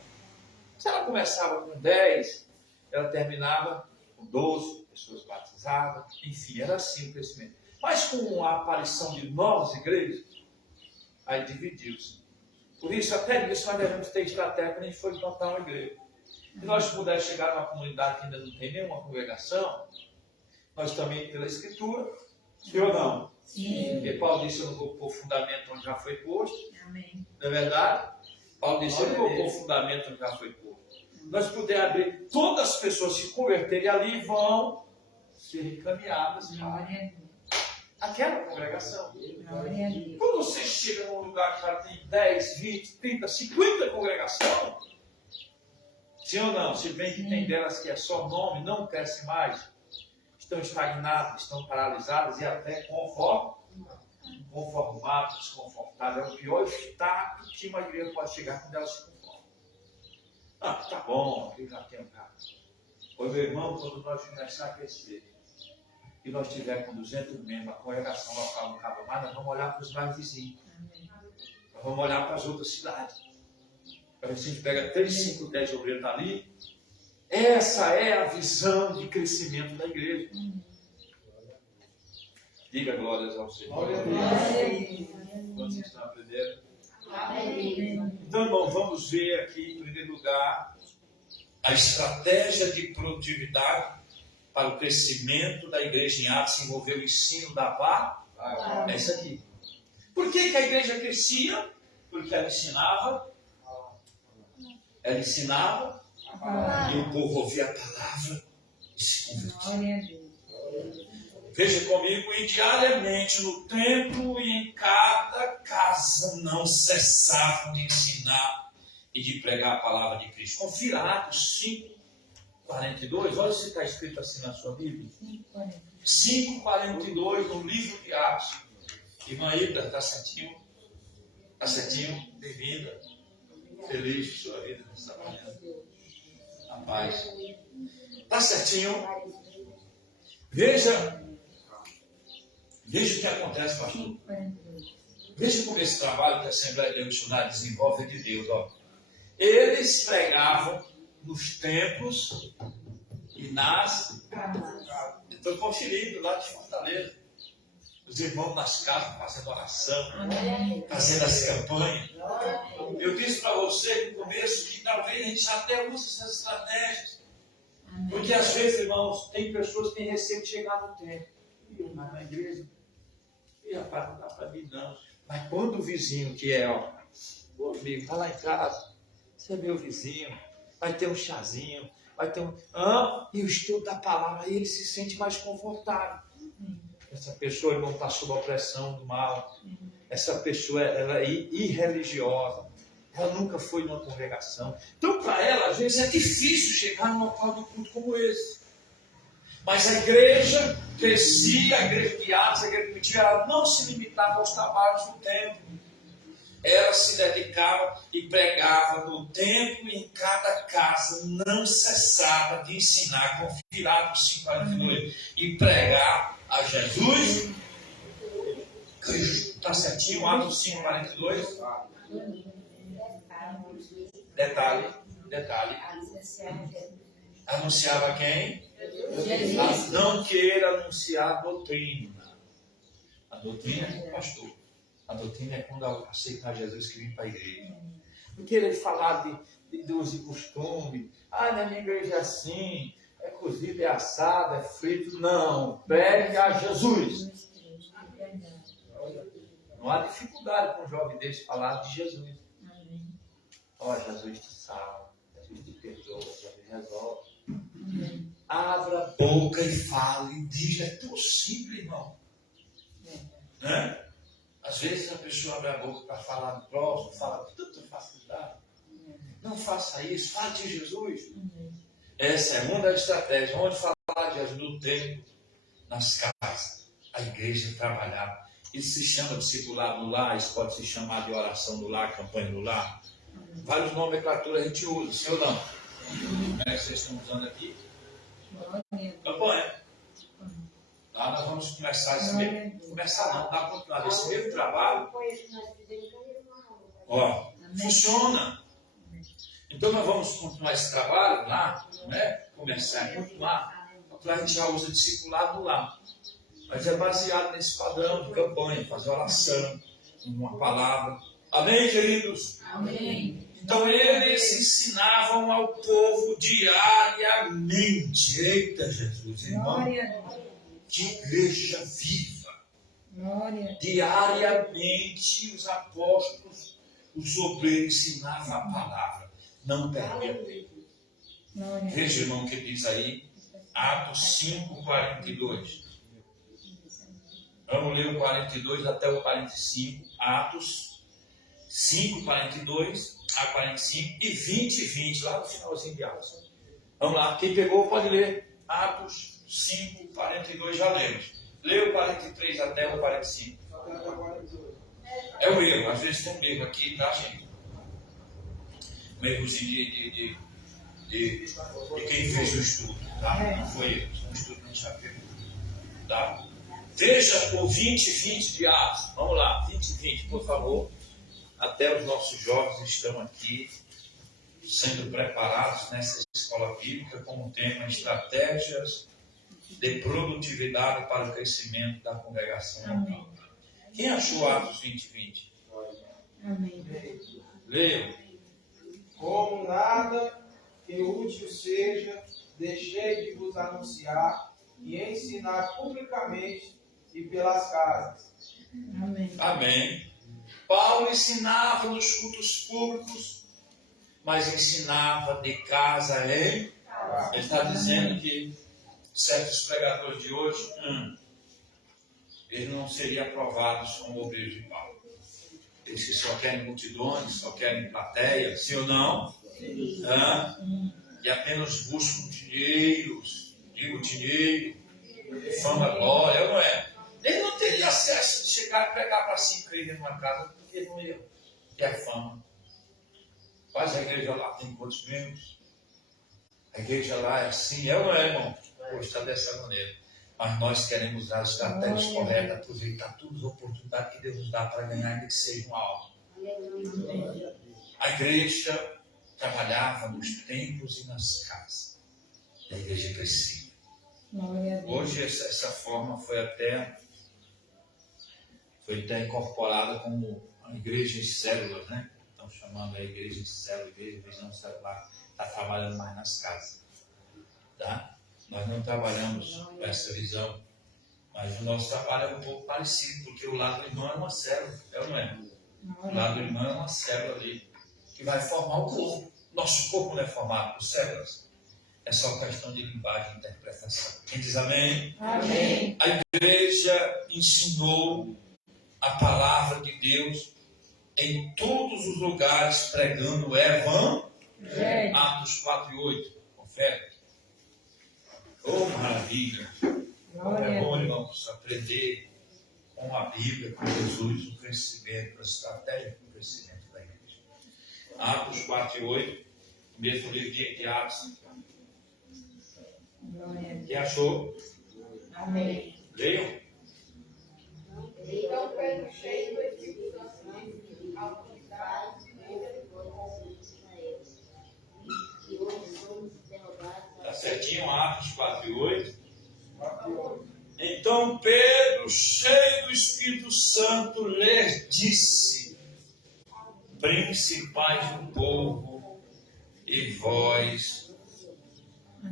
Se ela começava com 10, ela terminava com 12 pessoas batizadas. Enfim, era assim o crescimento. Mas com a aparição de novas igrejas, aí dividiu-se. Por isso, até nisso, nós devemos ter estratégia quando a gente for plantar uma igreja. Se nós pudermos chegar numa comunidade que ainda não tem nenhuma congregação, nós também, pela Escritura, sim ou não? Sim. Porque Paulo disse, eu não vou pôr fundamento onde já foi posto. Amém. Não é verdade? Paulo disse, eu não vou pôr fundamento onde já foi posto. Nós pudermos abrir, todas as pessoas se converterem ali vão ser encaminhadas Glória a para Deus. aquela congregação. Glória a Deus. Quando você chega num lugar que já tem 10, 20, 30, 50 congregações, sim ou não? Se bem que tem delas que é só nome, não cresce mais, estão estagnadas, estão paralisadas e até conformadas, desconfortáveis. É o pior estado que uma igreja pode chegar quando ela se conforma. Ah, tá bom, eu já tenho casa. Oi, meu irmão, quando nós começar a crescer, e nós tiver com 200 membros, a congregação local não cabe mais, nós vamos olhar para os bairros vizinhos. Nós vamos olhar para as outras cidades. Para ver se a gente pega 3, 5, 10 obreiros dali. Essa é a visão de crescimento da igreja. Diga glórias ao Senhor. Glória a Deus. Glória a Deus. Quantos estão aprendendo? Amém. Então, irmão, vamos ver aqui, em primeiro lugar, A estratégia de produtividade para o crescimento da igreja em Atos envolveu o ensino da palavra. É isso aqui. Por que a igreja crescia? Porque ela ensinava. Ela ensinava e o povo ouvia a palavra e se convertia. Glória a Deus. Veja comigo, e diariamente no templo e em cada casa não cessavam de ensinar e de pregar a palavra de Cristo. Confira Atos 5:42, olha se está escrito assim na sua Bíblia. 5:42 no livro de Atos. Irmã Ibra, está certinho? Está certinho? Bem-vinda. Feliz de sua vida nessa manhã. A paz. Está certinho? Veja o que acontece, pastor. Veja como esse trabalho que a Assembleia de Deus Missionária desenvolve é de Deus. Ó. Eles pregavam nos templos e nas casas. Estou conferindo lá de Fortaleza. Os irmãos nas casas fazendo oração, fazendo as campanhas. Eu disse para você no começo que talvez a gente até use essas estratégias. Porque às vezes, irmãos, tem pessoas que têm receio de chegar no templo. Mas na igreja, rapaz, não dá para mim não. Mas quando o vizinho que é, ó, o amigo, está lá em casa, você é meu vizinho, vai ter um chazinho, vai ter um. E o estudo da palavra, aí ele se sente mais confortável. Essa pessoa não está sob a opressão do mal. Essa pessoa ela é irreligiosa. Ela nunca foi numa congregação. Então, para ela, às vezes, é difícil chegar num local de culto como esse. Mas a igreja crescia, a igreja de Atos, a igreja de Mentira, ela não se limitava aos trabalhos do templo. Ela se dedicava e pregava no templo e em cada casa, não cessava de ensinar, confira Atos 5:42, e pregar a Jesus Cristo. Está certinho? Atos 5:42. Detalhe. Anunciava quem? Jesus. Não queira anunciar a doutrina. A doutrina é o pastor. A doutrina é quando aceitar Jesus que vem para a igreja. Não querer falar de uso e costume. Na minha igreja é assim, é cozido, é assado, é frito. Não, pregue a Jesus. Não há dificuldade para um jovem desse falar de Jesus. Jesus te salva, Jesus te perdoa, Jesus resolve. Abra a boca e fale, diga. É tão simples, irmão. Né? Às vezes a pessoa abre a boca para falar do próximo, fala com tanta facilidade. Não faça isso, fale de Jesus. Essa é uma das estratégias. Onde falar de Jesus? No templo, nas casas, a igreja trabalhar. Isso se chama discipulado no lar, isso pode se chamar de oração no lar, campanha no lar. Vários nomenclaturas a gente usa, sim ou não? Como é que vocês estão usando aqui? Campanha. Lá nós vamos começar esse mesmo. Começar não, dá continuar. Esse mesmo trabalho. Funciona. Então nós vamos continuar esse trabalho lá, não é? Começar a continuar. Lá a gente já usa discipulado lá. Mas é baseado nesse padrão de campanha, fazer oração, uma palavra. Amém, queridos? Amém. Então eles ensinavam ao povo diariamente. Eita Jesus, irmão. Glória a Deus. Que igreja viva. Glória a Deus. Diariamente os apóstolos, os obreiros ensinavam a palavra. Não perdia tempo. Veja, irmão, o que diz aí. Atos 5:42. Vamos ler o 42 até o 45. Atos 5:42 a 45 e 20:20, lá no finalzinho de Atos. Vamos lá, quem pegou pode ler. Atos 5:42, já lemos. Leu o 43 até o 45. É o erro, às vezes tem um erro aqui, tá, gente? Um errozinho de quem fez o estudo, tá? Não foi eu, um estudo que a gente já pegou, tá? Veja o 20:20 de Atos. Vamos lá, 20:20, por favor. Até os nossos jovens estão aqui sendo preparados nessa escola bíblica com o tema Estratégias de Produtividade para o Crescimento da Congregação. Amém. Quem achou Atos 20:20? Amém. Leiam. Como nada que útil seja, deixei de vos anunciar e ensinar publicamente e pelas casas. Amém. Amém. Paulo ensinava nos cultos públicos, mas ensinava de casa em. Ele está dizendo que certos pregadores de hoje, eles não seriam aprovados como obreiros de Paulo. Eles que só querem multidões, só querem plateia, sim ou não? E apenas buscam dinheiros, digo dinheiro, fama, glória, não é? Ele não teria acesso de chegar e pregar para 5 crentes numa casa, porque não ia ter a fama. Mas a igreja lá tem quantos membros? A igreja lá é assim, é ou não é, irmão? Está dessa maneira. Mas nós queremos usar as estratégias corretas, aproveitar todas as oportunidades que Deus nos dá para ganhar, ainda que seja uma alma. A igreja trabalhava nos templos e nas casas. A igreja crescia. Hoje essa forma foi até incorporada como a igreja em células, né? Estão chamando a igreja de célula, igreja de visão celular, está trabalhando mais nas casas. Tá? Nós não trabalhamos com essa visão, mas o nosso trabalho é um pouco parecido, porque o lado do irmão é uma célula, é ou não é? O lado do irmão é uma célula ali, que vai formar o corpo. Nosso corpo não é formado por células. É só questão de linguagem e interpretação. Quem diz amém? Amém. A igreja ensinou a palavra de Deus em todos os lugares, pregando o evangelho. Atos 4 e 8. Confere. Oh, maravilha! Como é bom, irmãos, aprender com a Bíblia, com Jesus, o crescimento, a estratégia do crescimento da igreja. Atos 4 e 8, o mesmo livro de Atos. Quem achou? Amém. Leiam. Então, Pedro, cheio do Espírito Santo, autoridade, Está certinho, Atos 4 e 8. Então Pedro, cheio do Espírito Santo, lhes disse: principais do povo e vós.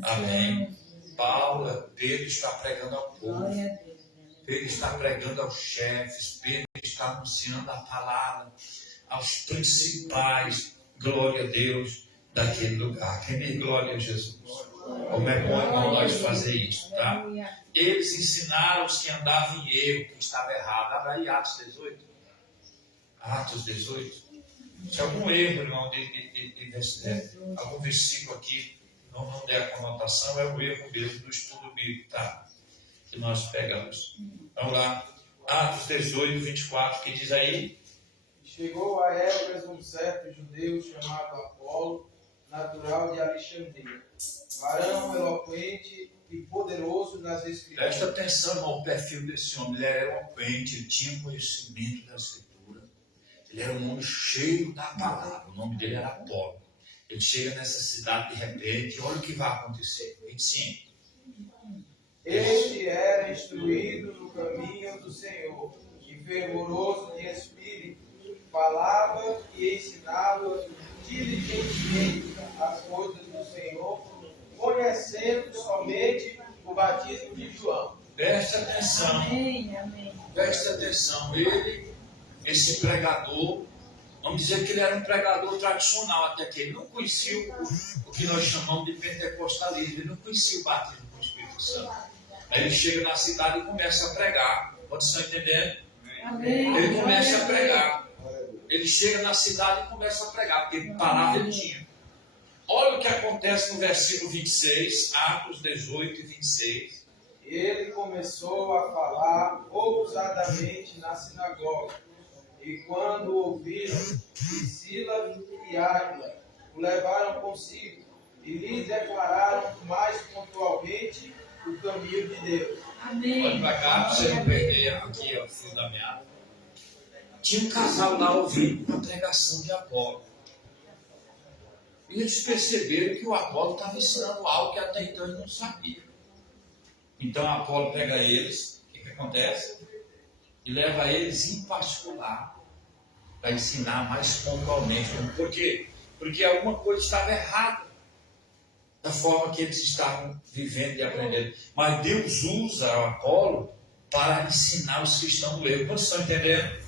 Amém. Pedro está pregando ao povo. Pedro está pregando aos chefes. Pedro está anunciando a palavra aos principais. Glória a Deus daquele lugar. Quem diz glória a Jesus? Como é bom, irmão, nós fazer isso, tá? Eles ensinaram os que andavam em erro, que estava errado. Abra aí Atos 18. Atos 18. Se algum erro, irmão, algum versículo aqui não der a conotação, é o erro mesmo do estudo bíblico, tá? Que nós pegamos. Vamos lá. Atos 18, 24, que diz aí? Chegou a Éfeso um certo judeu chamado Apolo, natural de Alexandria, varão eloquente e poderoso nas escrituras. Presta atenção, irmão, o perfil desse homem. Ele era eloquente, ele tinha conhecimento da escritura. Ele era um homem cheio da palavra. O nome dele era Apolo. Ele chega nessa cidade de repente e olha o que vai acontecer. 25. Este era instruído no caminho do Senhor e fervoroso de espírito, falava e ensinava diligentemente as coisas do Senhor, conhecendo somente o batismo de João. Presta atenção. Amém. Amém. Presta atenção. Ele, esse pregador, vamos dizer que ele era um pregador tradicional, até que ele não conhecia o que nós chamamos de pentecostalismo. Ele não conhecia o batismo com o Espírito Santo. Aí ele chega na cidade e começa a pregar. Vocês estão entendendo? Amém. Ele começa a pregar. Ele chega na cidade e começa a pregar, porque palavra ele tinha. Olha o que acontece no versículo 26, Atos 18 e 26. Ele começou a falar ousadamente na sinagoga, e quando ouviram, Priscila e Áquila o levaram consigo e lhes declararam mais pontualmente o caminho de Deus. Amém. Olha para cá, para você não perder aqui o fio da meada. Tinha um casal lá ouvindo a pregação de Apolo. E eles perceberam que o Apolo estava ensinando algo que até então eles não sabiam. Então Apolo pega eles, o que acontece? E leva eles em particular para ensinar mais pontualmente. Por quê? Porque alguma coisa estava errada. forma que eles estavam vivendo e aprendendo. Mas Deus usa o Apolo para ensinar os que estão no erro. Quantos estão entendendo?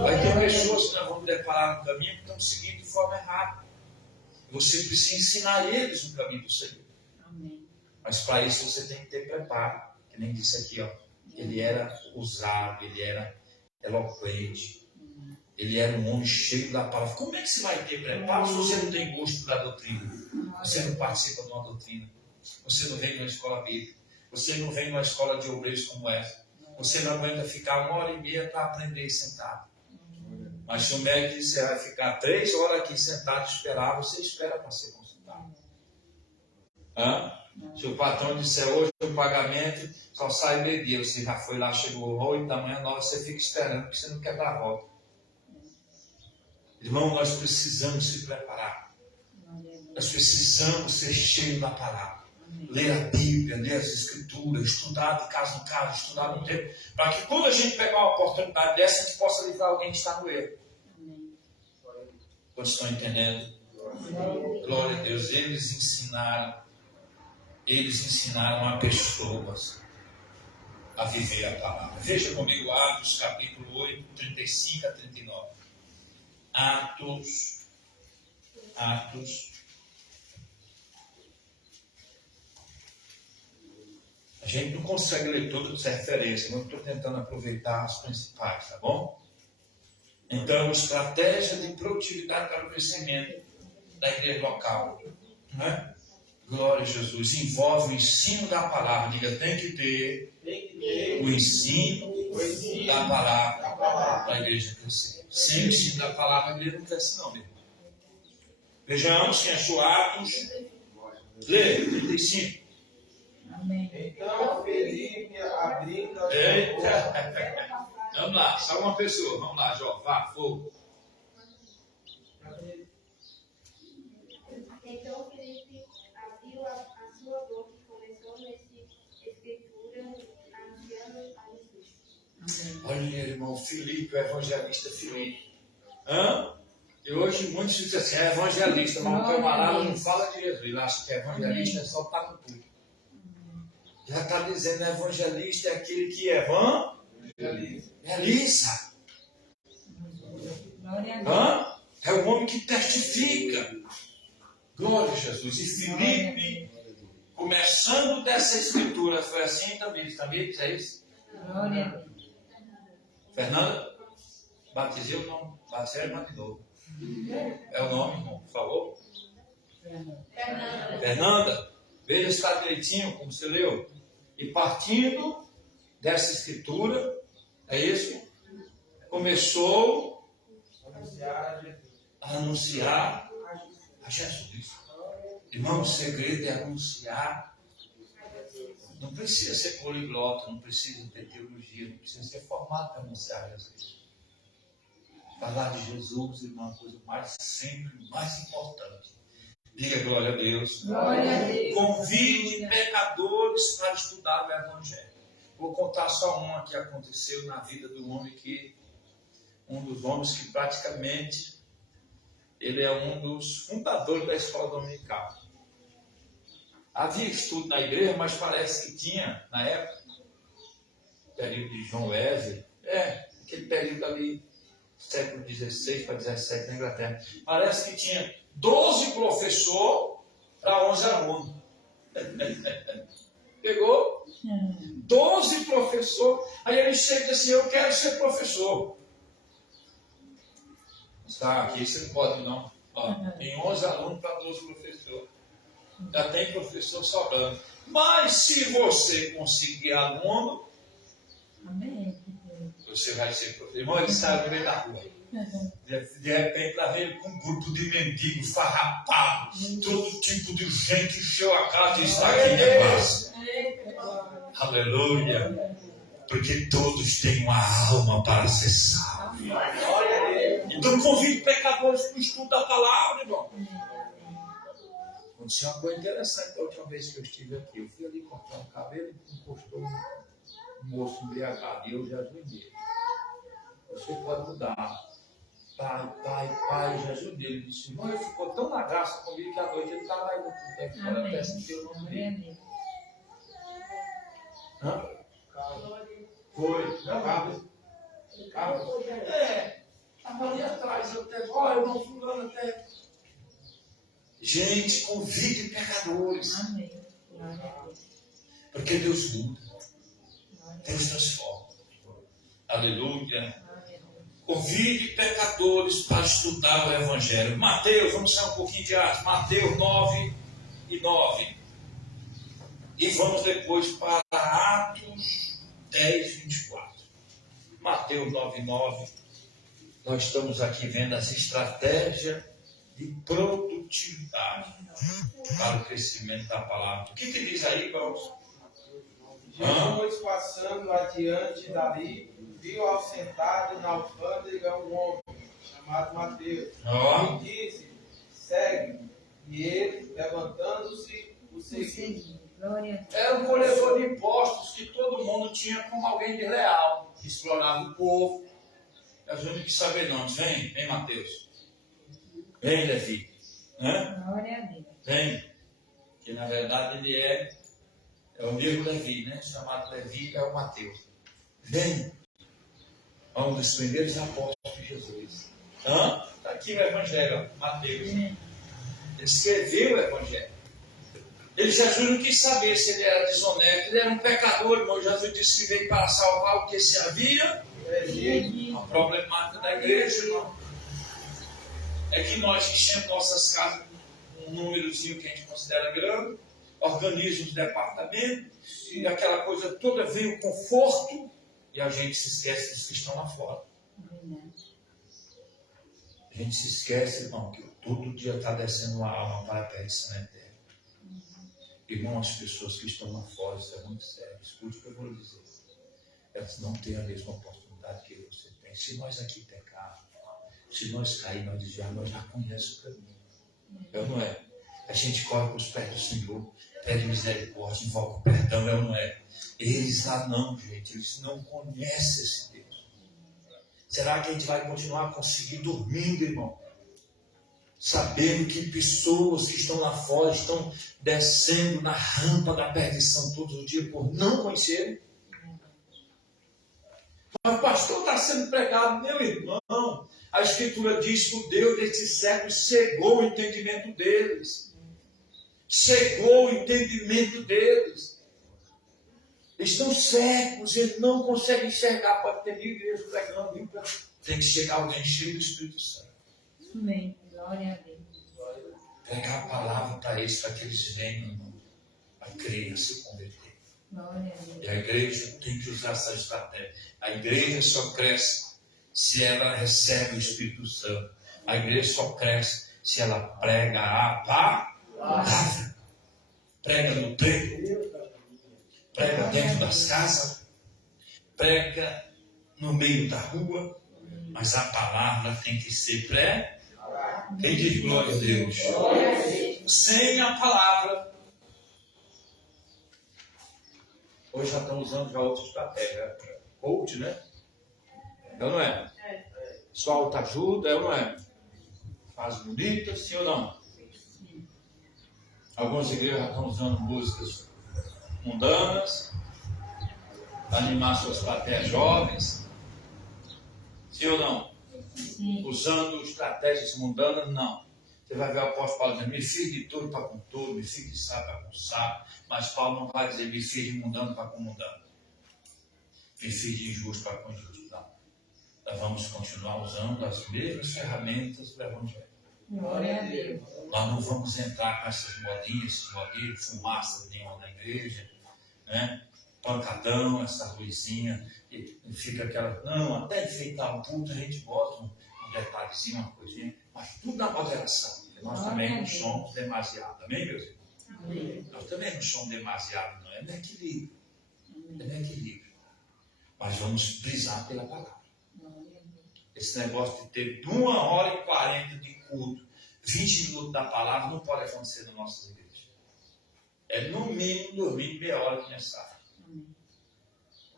Vai ter pessoas que nós vamos deparar no caminho que estão seguindo de forma errada. Você precisa ensinar eles o caminho do Senhor. Mas para isso você tem que ter preparo. Que nem disse aqui, ó. Ele era usado, ele era eloquente. Ele era um homem cheio da palavra. Como é que você vai ter preparo se você não tem gosto da doutrina? Você não participa de uma doutrina. Você não vem de uma escola bíblica. Você não vem de uma escola de obreiros como essa. Você não aguenta ficar 1h30 para aprender sentado. Mas se o médico diz que você vai ficar 3 horas aqui sentado e esperar, você espera para ser consultado. Se o patrão disser hoje o pagamento só sai meio-dia, você já foi lá, chegou 8 da manhã, 9, você fica esperando porque você não quer dar a volta. Irmão, nós precisamos se preparar. Nós precisamos ser cheios da palavra. Ler a Bíblia, ler as Escrituras, estudar de caso em caso, estudar no tempo, para que quando a gente pegar uma oportunidade dessa, a gente possa livrar alguém que está no erro. Todos estão entendendo? Glória a Deus. Eles ensinaram a pessoas a viver a palavra. Veja comigo Atos capítulo 8, 35 a 39. Atos. A gente não consegue ler todas as referências, mas estou tentando aproveitar as principais, tá bom? Então, estratégia de produtividade para o crescimento da igreja local. Não é? Glória a Jesus. Envolve o ensino da palavra. Diga, tem que ter o ensino da palavra para a igreja crescer. Sem o ensino da palavra, a igreja não cresce não, meu irmão. Vejamos quem achou Atos. Lê, 35. Então Felipe abrindo a Eita. Vamos lá, só uma pessoa. Vamos lá, Jó. Vá, fogo. Então Felipe abriu a sua boca e começou nessa escritura anunciando a Jesus. Olha, irmão, Filipe, o evangelista Filipe. E hoje muitos dizem assim, é evangelista, mas o camarada não fala de Jesus. Ele acha que evangelista é só estar no culto. Já está dizendo, evangelista é aquele que evangeliza. É o homem que testifica. Glória a Jesus. E Filipe, começando dessa escritura, foi assim, Tamires, é isso? Glória a Deus. Fernanda, batizei o nome, batizei de novo. É o nome, irmão, por favor? Fernanda, veja se está direitinho, como você leu. E partindo dessa escritura, é isso? Começou a anunciar a Jesus. Irmão, o segredo é anunciar. Não precisa ser poliglota, não precisa ter teologia, não precisa ser formado para anunciar Jesus. Falar de Jesus, irmão, é uma coisa mais simples, mais importante. Diga glória a Deus. Glória a Deus. Convide pecadores para estudar o Evangelho. Vou contar só uma que aconteceu na vida do homem um dos homens que praticamente ele é um dos fundadores da escola dominical. Havia estudo na igreja, mas parece que tinha, na época, período de João Wesley, aquele período ali, século XVI para XVII na Inglaterra, parece que tinha 12 professores para 11 alunos. Pegou? 12 professores. Aí ele chega assim, eu quero ser professor. Está aqui, você não pode não. Tem 11 alunos para 12 professores. Já tem professor sobrando. Mas se você conseguir aluno, Amém. você vai ser professor. Irmão, ele saiu no meio da rua. De repente, lá veio com um grupo de mendigos, farrapados, todo tipo de gente encheu a casa e está aqui de paz. Aleluia. Porque todos têm uma alma para ser salvos. Então, convido pecadores para o estudo da palavra, irmão. Aconteceu uma coisa interessante a última vez que eu estive aqui. Eu fui ali cortar o cabelo e encostou um moço embriagado. E eu já ajoelhei. Você pode mudar. Pai, Jesus dele disse, irmão, ele ficou tão na graça comigo que à noite ele estava aí no tempo fora da Amém. peça que eu não Glória a vi. Deus. Hã? Foi. Carlos. Estava ali atrás, eu até, irmão fulano até. Gente, convide pecadores. Amém. Glória a Deus. Porque Deus muda, Glória a Deus transforma. Aleluia. Deus. Convide pecadores para estudar o Evangelho. Mateus, vamos sair um pouquinho de Atos. Mateus 9 e 9. E vamos depois para Atos 10, 24. Mateus 9 e 9. Nós estamos aqui vendo as estratégias de produtividade para o crescimento da palavra. O que diz aí, irmãos? Jesus, passando adiante dali, viu ao sentado na alfândega um homem chamado Mateus, e disse, segue. E ele, levantando-se, o seguiu. Glória a Deus. Era um coletor de impostos que todo mundo tinha como alguém de leal, que explorava o povo. Jesus não quis saber não. Vem Mateus. Vem, Levi. Glória a Deus. Vem. Que na verdade ele é o mesmo Levi, né? Chamado Levi é o Mateus. Vem. É um dos primeiros apóstolos de Jesus. Está aqui o Evangelho, Mateus. Ele escreveu o Evangelho. Jesus não quis saber se ele era desonesto. Ele era um pecador, irmão. Jesus disse que veio para salvar o que se havia. A problemática da igreja, irmão, é que nós enchemos nossas casas com um númerozinho que a gente considera grande, organiza os departamentos, e aquela coisa toda vem o conforto, e a gente se esquece dos que estão lá fora. A gente se esquece, irmão, que todo dia está descendo uma alma para perto de cemitério. Irmão, as pessoas que estão lá fora, isso é muito sério. Escute o que eu vou dizer. Elas não têm a mesma oportunidade que você tem. Se nós aqui pecarmos, se nós cairmos, nós desviarmos, nós já conhecemos o caminho. É ou não é? A gente corre para os pés do Senhor, pede misericórdia, invoca o perdão, é ou não é? Eles lá não, gente, eles não conhecem esse Deus. Será que a gente vai continuar a conseguir dormindo, irmão? Sabendo que pessoas que estão lá fora estão descendo na rampa da perdição todos os dias por não conhecerem? Mas o pastor está sendo pregado, meu irmão. A Escritura diz que o Deus desse século cegou o entendimento deles. Cegou o entendimento deles. Eles estão cegos, eles não conseguem enxergar. Pode ter mil igrejas pregando, viu? Tem que chegar alguém cheio do Espírito Santo. Amém. Glória a Deus. Pregar a palavra para eles, para que eles venham a crer, a se converter. Glória a Deus. E a igreja tem que usar essa estratégia. A igreja só cresce se ela recebe o Espírito Santo. A igreja só cresce se ela prega a palavra. Prega no templo. Prega dentro das casas. Prega no meio da rua. Mas a palavra tem que ser pré. Quem diz glória a Deus? Sem a palavra. Hoje já estão usando já outra estratégia. Coach, né? É ou não é? Só autoajuda, é ou não é? Faz bonita, sim ou não? Algumas igrejas já estão usando músicas mundanas para animar suas plateias jovens. Sim ou não? Sim. Usando estratégias mundanas, não. Você vai ver o apóstolo Paulo dizendo, me fiz de touro para com touro, me fiz de sábio para com sábio. Mas Paulo não vai dizer, me fiz de mundano para com mundano. Me fiz de injusto para com injusto. Não. Nós vamos continuar usando as mesmas ferramentas do Evangelho. Glória a Deus. Nós não vamos entrar com essas modinhas, fumaça nenhuma na igreja, né? Pancadão, essa luzinha, e fica aquela. Não, até enfeitar o culto a gente bota um detalhezinho, uma coisinha, mas tudo na moderação. Porque nós também não somos demasiado, amém, meus irmãos? Amém. Nós também não somos demasiado, não. É no equilíbrio. É no equilíbrio. Mas vamos brisar pela palavra. Glória a Deus. Esse negócio de ter 1h40 de culto, 20 minutos da palavra, não pode acontecer nas nossas igrejas. É no mínimo dormir meia hora de mensagem.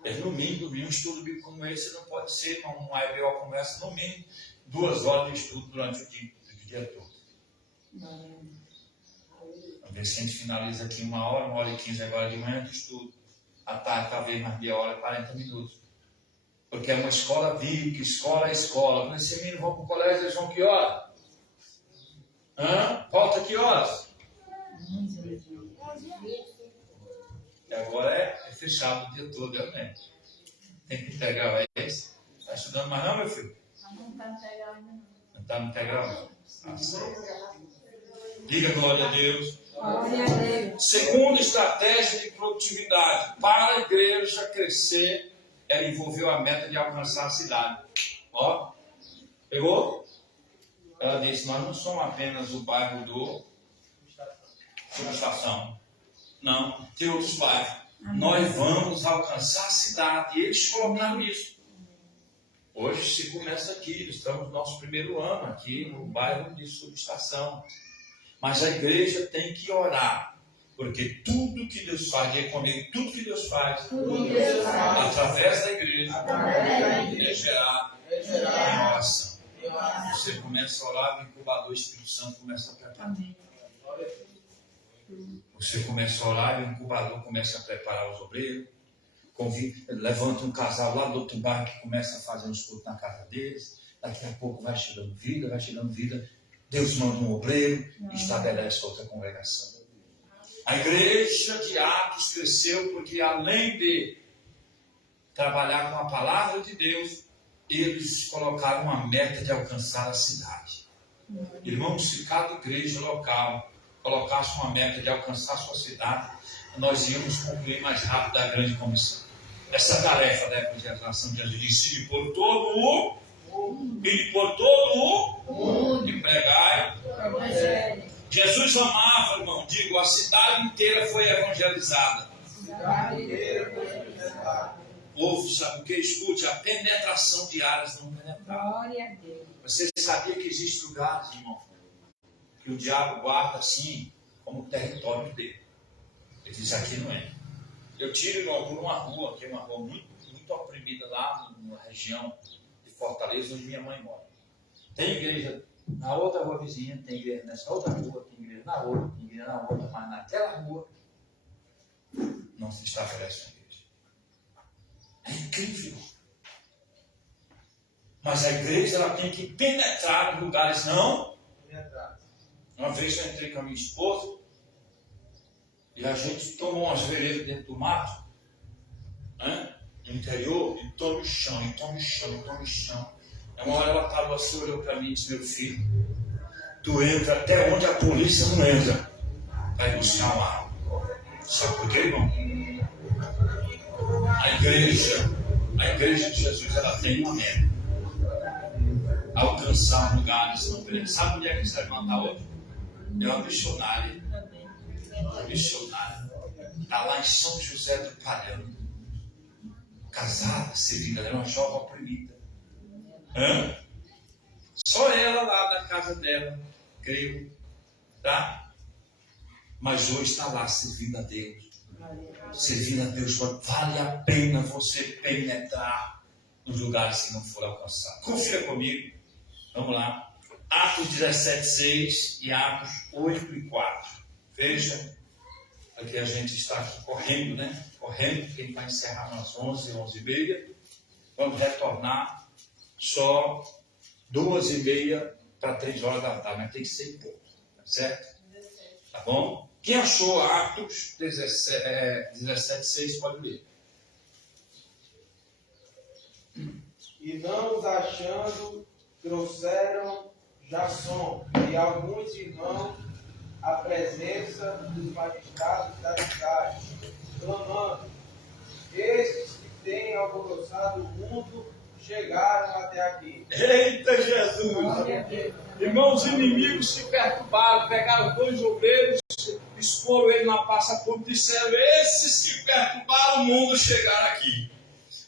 É no mínimo dormir um estudo bíblico como esse, não pode ser uma EBO como essa, no mínimo 2 horas de estudo durante o dia todo. Vamos ver se a gente finaliza aqui 1 hora, 1h15 agora de manhã de estudo. À tarde, talvez mais meia hora, 40 minutos. Porque é uma escola VIP, escola é escola. Quando esses meninos vão para o colégio, eles vão que hora? Volta que horas? E agora é fechado o dia todo, realmente. Tem que integrar eles. Está estudando mais não, meu filho? Não está integral ainda não. Não está no integral? Ah, certo. Diga glória a Deus. Glória a Deus. Segunda estratégia de produtividade para a igreja crescer é envolver a meta de alcançar a cidade. Ó, pegou? Ela disse, nós não somos apenas o bairro do Subestação. Não, tem outros bairros. Nós vamos alcançar a cidade. E eles colocaram isso. Hoje se começa aqui, estamos no nosso primeiro ano aqui no bairro de Subestação. Mas a igreja tem que orar, porque tudo que Deus faz, diga comigo, tudo que Deus faz, através da igreja, é gerado em oração. Você começa a orar, o incubador, o Espírito Santo começa a preparar. Você começa a orar e o incubador começa a preparar os obreiros. Levanta um casal lá do outro bairro que começa a fazer um estudo na casa deles. Daqui a pouco vai chegando vida. Deus manda um obreiro e estabelece outra congregação. A igreja de Atos cresceu porque, além de trabalhar com a palavra de Deus, eles colocaram uma meta de alcançar a cidade. Irmãos, se cada igreja local colocasse uma meta de alcançar a sua cidade, nós íamos concluir mais rápido a grande comissão. Essa tarefa da evangelização de Jesus disse: por todo o e por todo o mundo e pregai. Jesus amava, irmão, digo, a cidade inteira foi evangelizada. Povo, sabe o que? Escute, a penetração de áreas não penetraram. Glória a Deus. Você sabia que existem lugares, irmão, que o diabo guarda assim, como território dele. Ele diz, aqui não é. Eu tiro por uma rua, que é uma rua muito oprimida lá na região de Fortaleza, onde minha mãe mora. Tem igreja na outra rua vizinha, tem igreja nessa outra rua, tem igreja na outra, tem igreja na outra, mas naquela rua não se estabelece uma igreja. É incrível. Mas a igreja ela tem que penetrar em lugares não. Uma vez eu entrei com a minha esposa e a gente tomou umas veredas dentro do mato, né? No interior, e toma o chão, e toma o chão, e toma o chão. Aí uma hora ela parou assim, olhou para mim e disse, meu filho, tu entra até onde a polícia não entra, vai buscar uma arma. Sabe por quê, irmão? A igreja de Jesus, ela tem uma meta. Alcançar lugares não perecíveis. Sabe onde é que você vai mandar hoje? É uma missionária. Está lá em São José do Palhão. Casada, servida, ela é uma jovem oprimida. Só ela lá da casa dela, creio, tá? Mas hoje está lá servindo a Deus. Servindo a Deus, vale a pena você penetrar nos lugares que não foram alcançados. Confira comigo. Vamos lá. Atos 17:6 e Atos 8:4. Veja, aqui a gente está aqui correndo, né? Correndo, porque ele vai encerrar umas 11h30. Vamos retornar só 2h30 para 3 horas da tarde, mas tem que ser pouco, tá certo? Tá bom? Quem achou Atos 17:6 pode ler. E não os achando, trouxeram Jasson e alguns irmãos à presença dos magistrados da cidade, clamando: estes que têm alvoroçado o mundo chegaram até aqui. Eita Jesus! Irmãos, os inimigos se perturbaram, pegaram 2 obreiros, exporam ele na passaporte e disseram: esses que perturbaram o mundo chegaram aqui.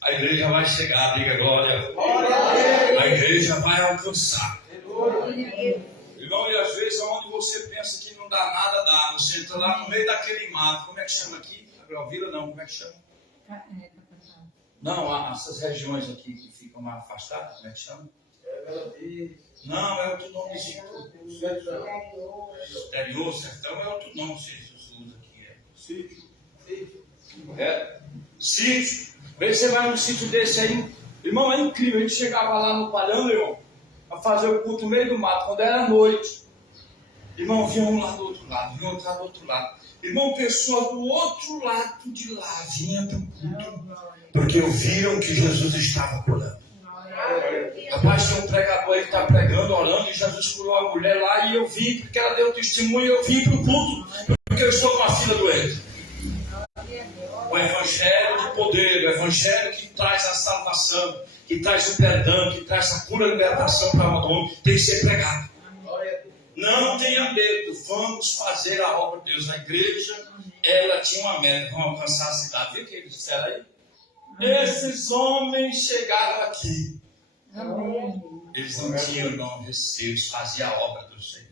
A igreja vai chegar, diga glória. A igreja vai alcançar. Irmão, e às vezes onde você pensa que não dá nada, dá. Você entra lá no meio daquele mato. Como é que chama aqui? Vila não, como é que chama? Não, essas regiões aqui que ficam mais afastadas, como é que chama? Não, é outro nomezinho. Exterior, sertão é outro nome que Jesus usa aqui. Sítio. Correto? Sítio. Vê se você vai num sítio desse aí. Irmão, é incrível. A gente chegava lá no Palhão, irmão, a fazer o culto no meio do mato, quando era noite. Irmão, vinha um lá do outro lado, vinha outro lá do outro lado. Irmão, pessoa do outro lado de lá vinha para o culto, porque ouviram que Jesus estava curando. Rapaz, tem um pregador aí que está pregando, orando, e Jesus curou a mulher lá, e eu vim, porque ela deu testemunho, e eu vim para o culto, porque eu estou com a filha doente. O evangelho de poder, o evangelho que traz a salvação, que traz o perdão, que traz a cura e libertação para o homem, tem que ser pregado. Não tenha medo, vamos fazer a obra de Deus. A igreja, ela tinha uma meta, vamos alcançar a cidade. Viu o que eles disseram aí? Esses homens chegaram aqui. Eles não tinham nome, eles faziam a obra do Senhor.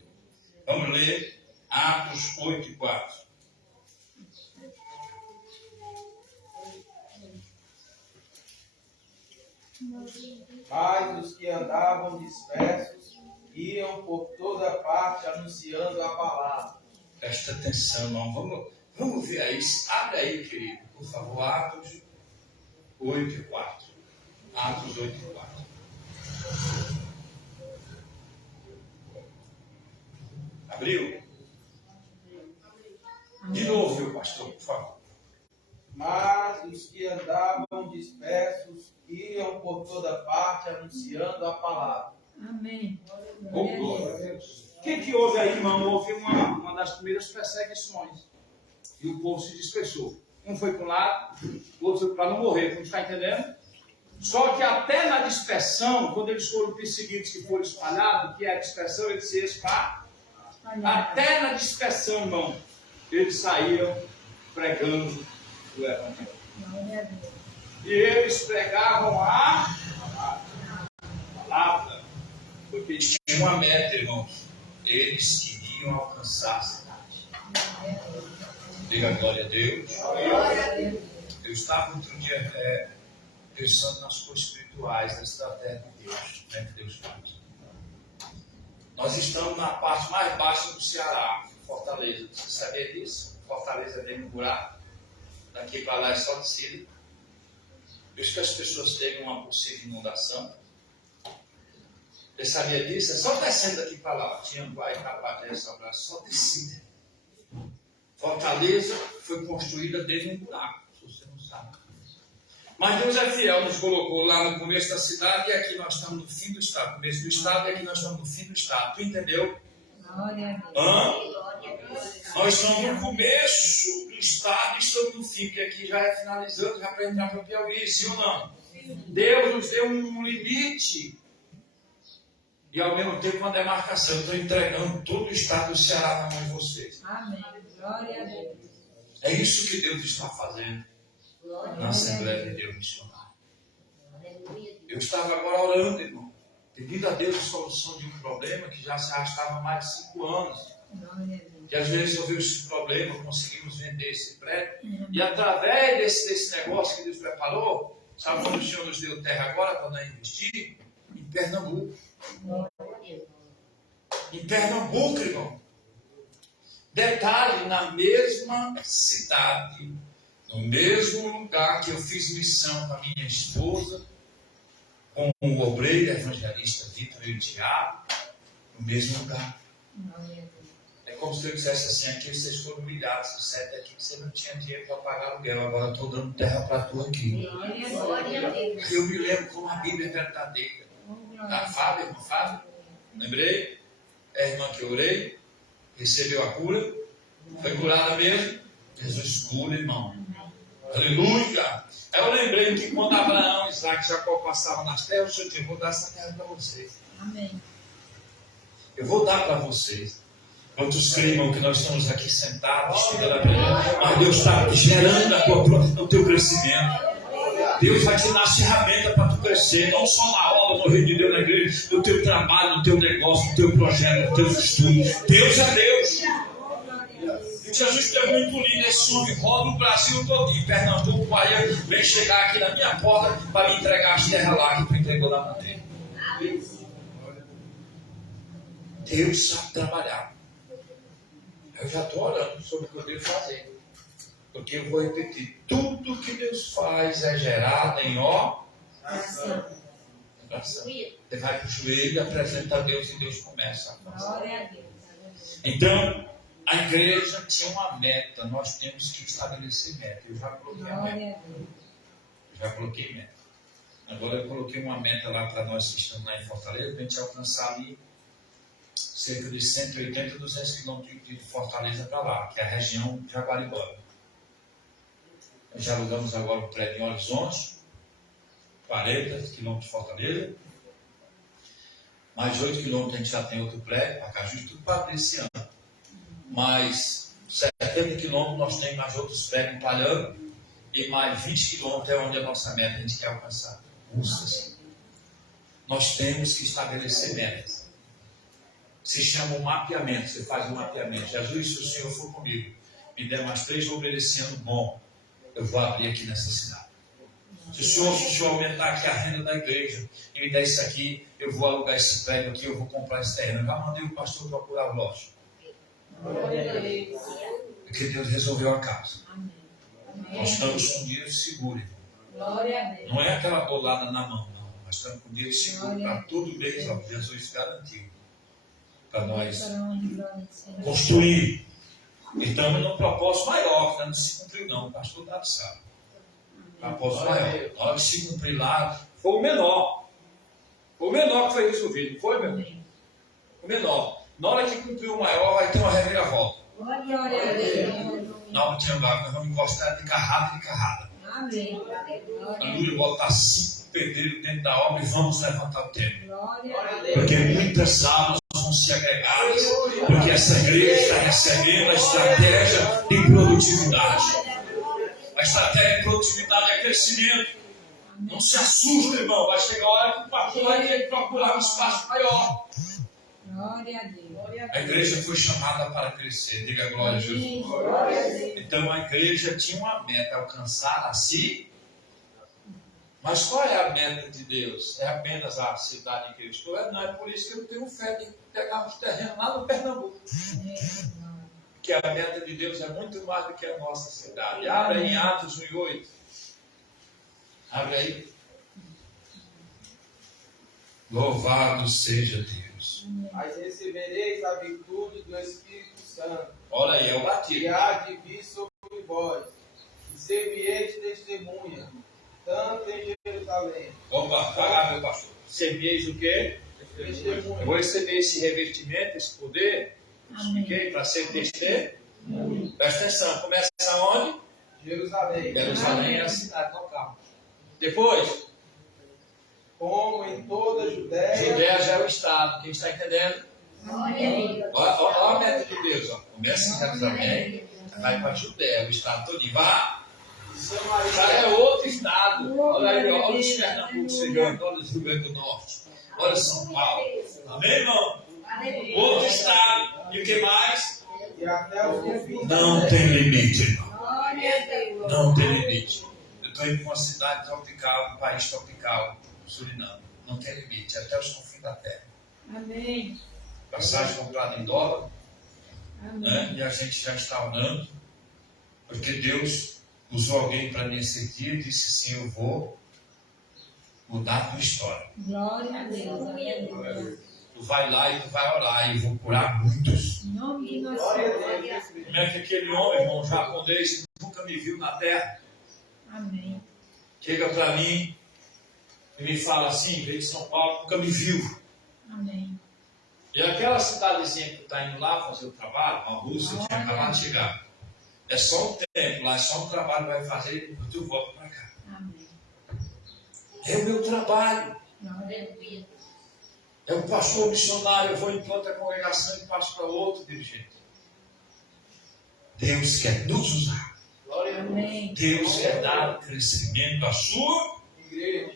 Vamos ler Atos 8:4. Mas os que andavam dispersos iam por toda parte anunciando a palavra. Presta atenção, irmão. Vamos ver aí. Abre aí, querido, por favor, Atos 8:4. Atos 8:4. Abriu? De novo, meu pastor, por favor. Mas os que andavam dispersos iam por toda parte anunciando a palavra. Amém. Oh, glória a Deus. O que houve aí, irmão? Houve uma das primeiras perseguições. E o povo se dispersou. Um foi para um lado, o outro foi para não morrer. Não está entendendo? Só que até na dispersão, quando eles foram perseguidos, que foram espalhados, que é a dispersão, eles se espalharam. Até na dispersão, irmão, eles saíram pregando o evangelho. E eles pregavam a palavra. Porque eles tinham uma meta, irmãos. Eles queriam alcançar a cidade. Diga glória a Deus. Eu estava outro dia pensando nas coisas espirituais, na estratégia de Deus, né, que Deus faz. Nós estamos na parte mais baixa do Ceará, Fortaleza. Você sabia disso? Fortaleza é dentro do buraco. Daqui para lá é só descida. Por isso que as pessoas têm uma possível inundação. Você sabia disso? É só descendo daqui para lá. Tianguá, Itapadé, Sobral, só descida. Fortaleza foi construída dentro de um buraco, se você não sabe. Mas Deus é fiel, nos colocou lá no começo da cidade e aqui nós estamos no fim do estado. Começo do estado e aqui nós estamos no fim do estado. Tu entendeu? Glória a Deus. Nós estamos no começo do estado e estamos no fim, porque aqui já é finalizando, já para entrar para o Piauí, sim ou não? Deus nos deu um limite e ao mesmo tempo uma demarcação. Eu estou entregando todo o estado do Ceará na mão de vocês. Amém. Glória a Deus. É isso que Deus está fazendo na Assembleia de Deus Missionário. Eu estava agora orando, irmão, pedindo a Deus a solução de um problema que já se arrastava há mais de 5 anos. Que às vezes resolveu esse problema, conseguimos vender esse prédio. E através desse negócio que Deus preparou, sabe quando o Senhor nos deu terra agora para nós investir? Em Pernambuco. Em Pernambuco, irmão. Detalhe, na mesma cidade, no mesmo lugar que eu fiz missão com a minha esposa, com o obreiro evangelista Vitor e o Tiago, no mesmo lugar. É como se eu dissesse assim, aqui vocês foram humilhados, disseram aqui que você não tinha dinheiro para pagar aluguel, agora estou dando terra para tu aqui. Eu me lembro como a Bíblia é verdadeira. Da Fábio, irmã Fábio, lembrei, é a irmã que eu orei, recebeu a cura, foi curada mesmo. Jesus cura, irmão. Aleluia! Eu lembrei que quando Abraão, Isaac e Jacó passavam nas terras, o Senhor disse: eu vou dar essa terra para vocês. Amém. Eu vou dar para vocês. Quantos creem, irmão, que nós estamos aqui sentados, estudando a Bíblia, mas Deus está gerando o teu crescimento. Deus vai te dar as ferramentas para tu crescer, não só na aula, no reino de Deus, na igreja, no teu trabalho, no teu negócio, no teu projeto, nos teus estudos. Deus é Deus. E Jesus é muito lindo, esse homem roda o Brasil todo, em Pernambuco, Bahia, vem chegar aqui na minha porta para me entregar as terras lá que tu entregou lá na terra. Deus sabe trabalhar. Eu já estou orando sobre o que eu devo fazer. Porque eu vou repetir, tudo que Deus faz é gerado em oração. Você vai para o joelho e apresenta a Deus e Deus começa a fazer. Glória a Deus. Então, a igreja tinha uma meta, nós temos que estabelecer meta. Eu já coloquei a meta. Glória a Deus. Já coloquei meta. Agora eu coloquei uma meta lá para nós que estamos lá em Fortaleza, para a gente alcançar ali cerca de 180, 200 quilômetros de Fortaleza para lá, que é a região de Jaguaribana. Já alugamos agora o prédio em Horizonte, 40 quilômetros de Fortaleza. Mais 8 quilômetros a gente já tem outro prédio, Pacajus, tudo para desse ano. Mais 70 quilômetros nós temos mais outros prédios em Palhano. E mais 20 quilômetros é onde a nossa meta a gente quer alcançar. Assim. Nós temos que estabelecer metas. Se chama um mapeamento, você faz um mapeamento. Jesus, se o Senhor for comigo, me der mais 3 obedecendo bom, eu vou abrir aqui nessa cidade. Se o Senhor aumentar aqui a renda da igreja e me der isso aqui, eu vou alugar esse prédio aqui, eu vou comprar esse terreno. Eu já mandei o pastor procurar o lote. Porque Deus resolveu a casa. Nós estamos com dinheiro seguro, irmão. Glória a Deus. Não é aquela bolada na mão, não. Nós estamos com dinheiro seguro para todo mês, ó, Jesus garantiu. Para nós construir. Estamos num propósito maior, que ainda não se cumpriu, não. O pastor Dado sabe. Propósito maior. Na hora que se cumprir lá, foi o menor. Foi o menor que foi resolvido, não foi, meu irmão? O menor. Na hora que cumprir o maior, vai ter uma reviravolta. Glória a Deus. Na hora que nós vamos encostar de carrada em carrada. Amém. Aleluia, botar 5 pedreiros dentro da obra e vamos levantar o templo. Glória a Deus. Porque muitas almas vão se agregar, porque essa igreja está recebendo a estratégia de produtividade. A estratégia de produtividade é crescimento. Não se assusta, irmão. Vai chegar a hora que o pastor vai ter que procurar um espaço maior. Glória a Deus. A igreja foi chamada para crescer. Diga glória a Jesus. Então a igreja tinha uma meta, alcançar a si. Mas qual é a meta de Deus? É apenas a cidade em que eu estou? Não, é por isso que eu tenho fé de pegar uns terrenos lá no Pernambuco. Que a meta de Deus é muito mais do que a nossa cidade. Abre aí em Atos 1:8. Abre aí. Louvado seja Deus. Mas recebereis a virtude do Espírito Santo. Olha aí, é o batismo. Que há de vir sobre vós. E servieis testemunha, tanto em Jerusalém. Opa, fala, meu pastor. Servieis o quê? Testemunha. Eu vou receber esse revestimento, esse poder. Expliquei para ser testemunha. Presta atenção, começa aonde? Jerusalém. Jerusalém é a cidade local. Depois, Como em toda a Judéia. Judéia já é o estado. Quem está entendendo? Glória a Deus. Olha a meta de Deus. Ó. Começa em Jerusalém, vai para a Judéia, o estado todo. Vá. Já é outro estado. Olha aí, olha os Pernambuco chegando, olha os Rio Grande do Norte, olha São Paulo. Amém, irmão? Outro estado. E o que mais? E até os confins. Não tem limite, irmão. Glória a Deus. Não tem limite. Eu estou indo para uma cidade tropical, um país tropical, Suriname. Não tem limite, até os confins da terra. Amém. Passagem comprada em dólar, Amém. né? E a gente já está orando, porque Deus usou alguém para mim esse dia e disse assim: eu vou mudar a tua história. Glória a Deus. Aleluia. Tu vai lá e tu vai orar e eu vou curar muitos. Em nome de nosso Glória Senhor. a Deus. Como é que aquele homem, irmão, japonês, que nunca me viu na terra, Amém. chega para mim e me fala assim: veio de São Paulo, nunca me viu. Amém. E aquela cidadezinha que tu está indo lá fazer o trabalho, uma Rússia, tinha acabado de chegar. É só um tempo lá, é só um trabalho que vai fazer e tu volta para cá. Amém. É o meu trabalho. Glória a Deus. É o pastor missionário, eu vou em outra congregação e passo para outro dirigente. Deus quer nos usar. Amém. Deus quer dar crescimento à sua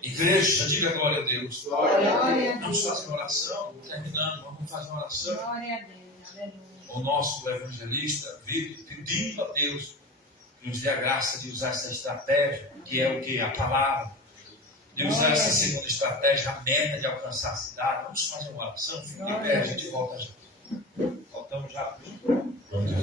igreja. Diga glória a Deus. Glória a Deus. Vamos fazer uma oração, terminando, vamos fazer uma oração. Glória a Deus. Aleluia. O nosso evangelista vive pedindo a Deus que nos dê a graça de usar essa estratégia, que é o que? A palavra. De usar essa segunda estratégia, a meta de alcançar a cidade. Vamos fazer uma oração, fique de pé, a gente volta já.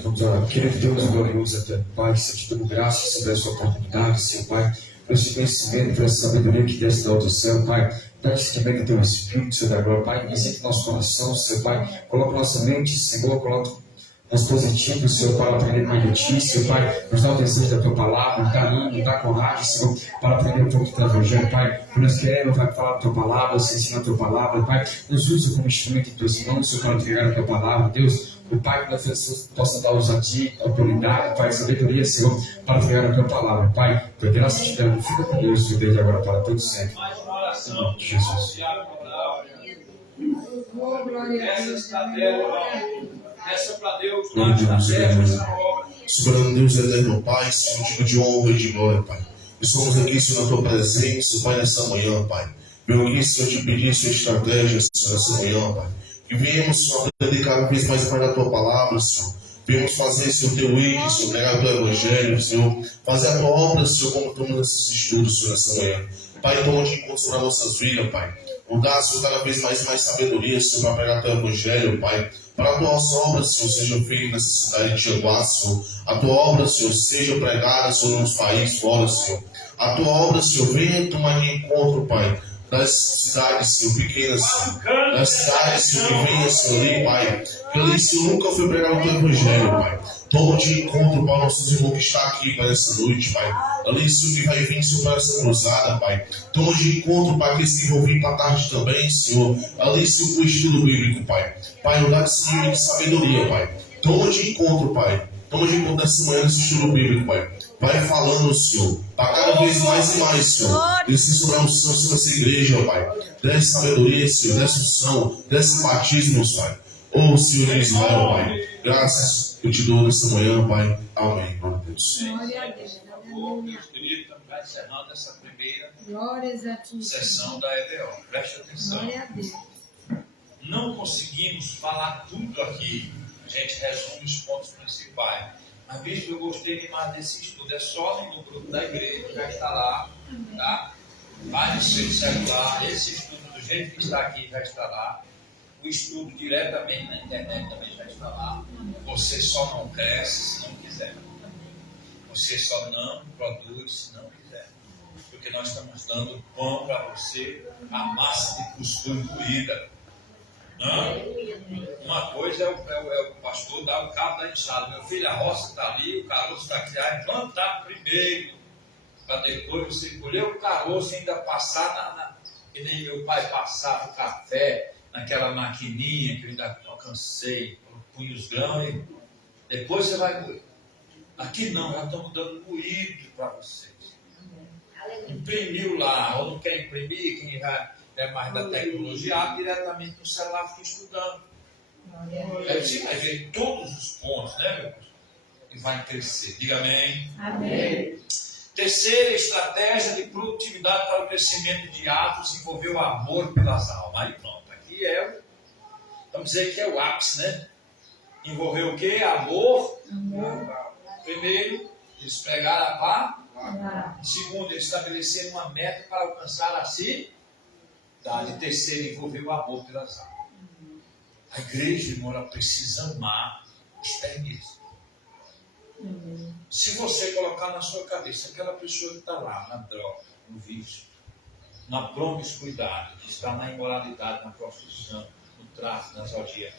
Vamos orar. Querido Deus, glorioso até Pai, Senhor, te damos graças sobre essa oportunidade, Senhor Pai, por esse conhecimento, por essa sabedoria que desce do céu, Pai. Peço também que o teu Espírito, Senhor da glória, Pai, visite nosso coração, Senhor Pai, coloca nossa mente, Senhor, coloca nos positivos, Senhor, para aprender mais de Ti, Senhor Pai, nos dá o desejo da Tua palavra, nos dá ânimo, nos dá coragem, Senhor, para aprender um pouco do Teu Evangelho, Pai. Nós queremos, Pai, falar a Tua palavra, se ensinar a Tua palavra, Pai, nos usa como instrumento em Tuas mãos, Senhor, para entregar a Tua palavra, Deus. O Pai, que nós possa dar ousadia, autoridade, Pai, sabedoria, Senhor, para entregar a Tua palavra, Pai. Por graça te damos, fica conosco desde agora para todo sempre. Mais uma oração. Em Jesus. Oh, glória a Essa Deus. estratégia, essa para Deus, Glória a lá Deus, na terra, essa obra. Soberano Deus eterno, Pai, Senhor, motivo de honra e de glória, Pai. Estamos aqui, Senhor, na Tua presença, Pai, nessa manhã, Pai. Venho aqui, Senhor, te pedir Sua estratégia, Senhor, nessa manhã, Pai. Que venhamos, Senhor, aprender cada vez mais Pai, da Tua palavra, Senhor. Venhamos fazer, Senhor, Teu eixo, Senhor, pregar o Teu Evangelho, Senhor. Fazer a Tua obra, Senhor, como estamos nesses estudos, Senhor, nessa manhã. Pai, toma de encontro sobre as nossas vidas, Pai. Mudar, Senhor, cada vez mais sabedoria, Senhor, para pregar o Teu Evangelho, Pai. Para a Tua obra, Senhor, seja feita nessa cidade de Tianguá, Senhor. A Tua obra, Senhor, seja pregada, Senhor, nos países fora, Senhor. A Tua obra, Senhor, venha tomar de encontro, Pai, das cidades, Senhor, pequenas, Senhor. Das cidades, Senhor, que venha, Senhor, ali, Pai. Que ali, Senhor, nunca foi pregar o Teu Evangelho, Pai. Toma de encontro, Pai, nossos irmãos que está aqui, Pai, nessa noite, Pai. Ali, Senhor, que vai vir, Senhor, para essa cruzada, Pai. Toma de encontro, Pai, que eles vão vir para a tarde também, Senhor. Ali, Senhor, com o estudo bíblico, Pai. Pai, nos dá esse nível de sabedoria, Pai. Toma de encontro, Pai. Toma de encontro essa manhã nesse estudo bíblico, Pai. Vai falando, Senhor, para cada vez mais e mais, Senhor. Desce sobre a unção sobre essa igreja, Pai. Desce sabedoria, Senhor. Desce unção. Desce batismo, Pai. Ô, Senhor de Israel, Pai. Graças eu te dou nessa manhã, Pai. Amém. Glória a Deus. Glória a Deus. Aleluia. Meus queridos, estamos já encerrando essa primeira Glórias a ti. sessão da EBO. Preste atenção. Glória a Deus. Não conseguimos falar tudo aqui. A gente resume os pontos principais. Mas, bispo, eu gostei demais desse estudo. É só no grupo da igreja, já está lá. Tá? Vai no seu celular. Esse estudo, do jeito que está aqui, já está lá. O estudo diretamente na internet também já está lá. Você só não cresce se não quiser. Você só não produz se não quiser. Porque nós estamos dando pão para você, a massa de cuscuz moída. Uma coisa é o pastor dar o cabo da enxada. Meu filho, a roça está ali, o caroço está aqui. Aí plantar primeiro, para depois você colher o caroço e ainda passar que nem meu pai passava o café naquela maquininha que eu ainda alcancei, punha os grãos e depois você vai moer. Aqui não, já estamos dando moído para vocês. Imprimiu lá, ou não quer imprimir, quem já é mais da tecnologia, diretamente no celular fica estudando. Aí você vai ver todos os pontos, né, meu irmão? E vai crescer. Diga amém. Amém. Terceira estratégia de produtividade para o crescimento de Atos envolveu o amor pelas almas. Aí pronto, aqui vamos dizer que é o ápice, né? Envolveu o quê? Amor. Primeiro, eles pregaram a paz. Segundo, eles estabeleceram uma meta para alcançar a cidade. Terceiro, envolveu o amor pelas almas. A igreja, irmão, ela precisa amar os perdidos. Se você colocar na sua cabeça aquela pessoa que está lá na droga, no vício, na promiscuidade, que está na imoralidade, na prostituição, no tráfico, nas aldias,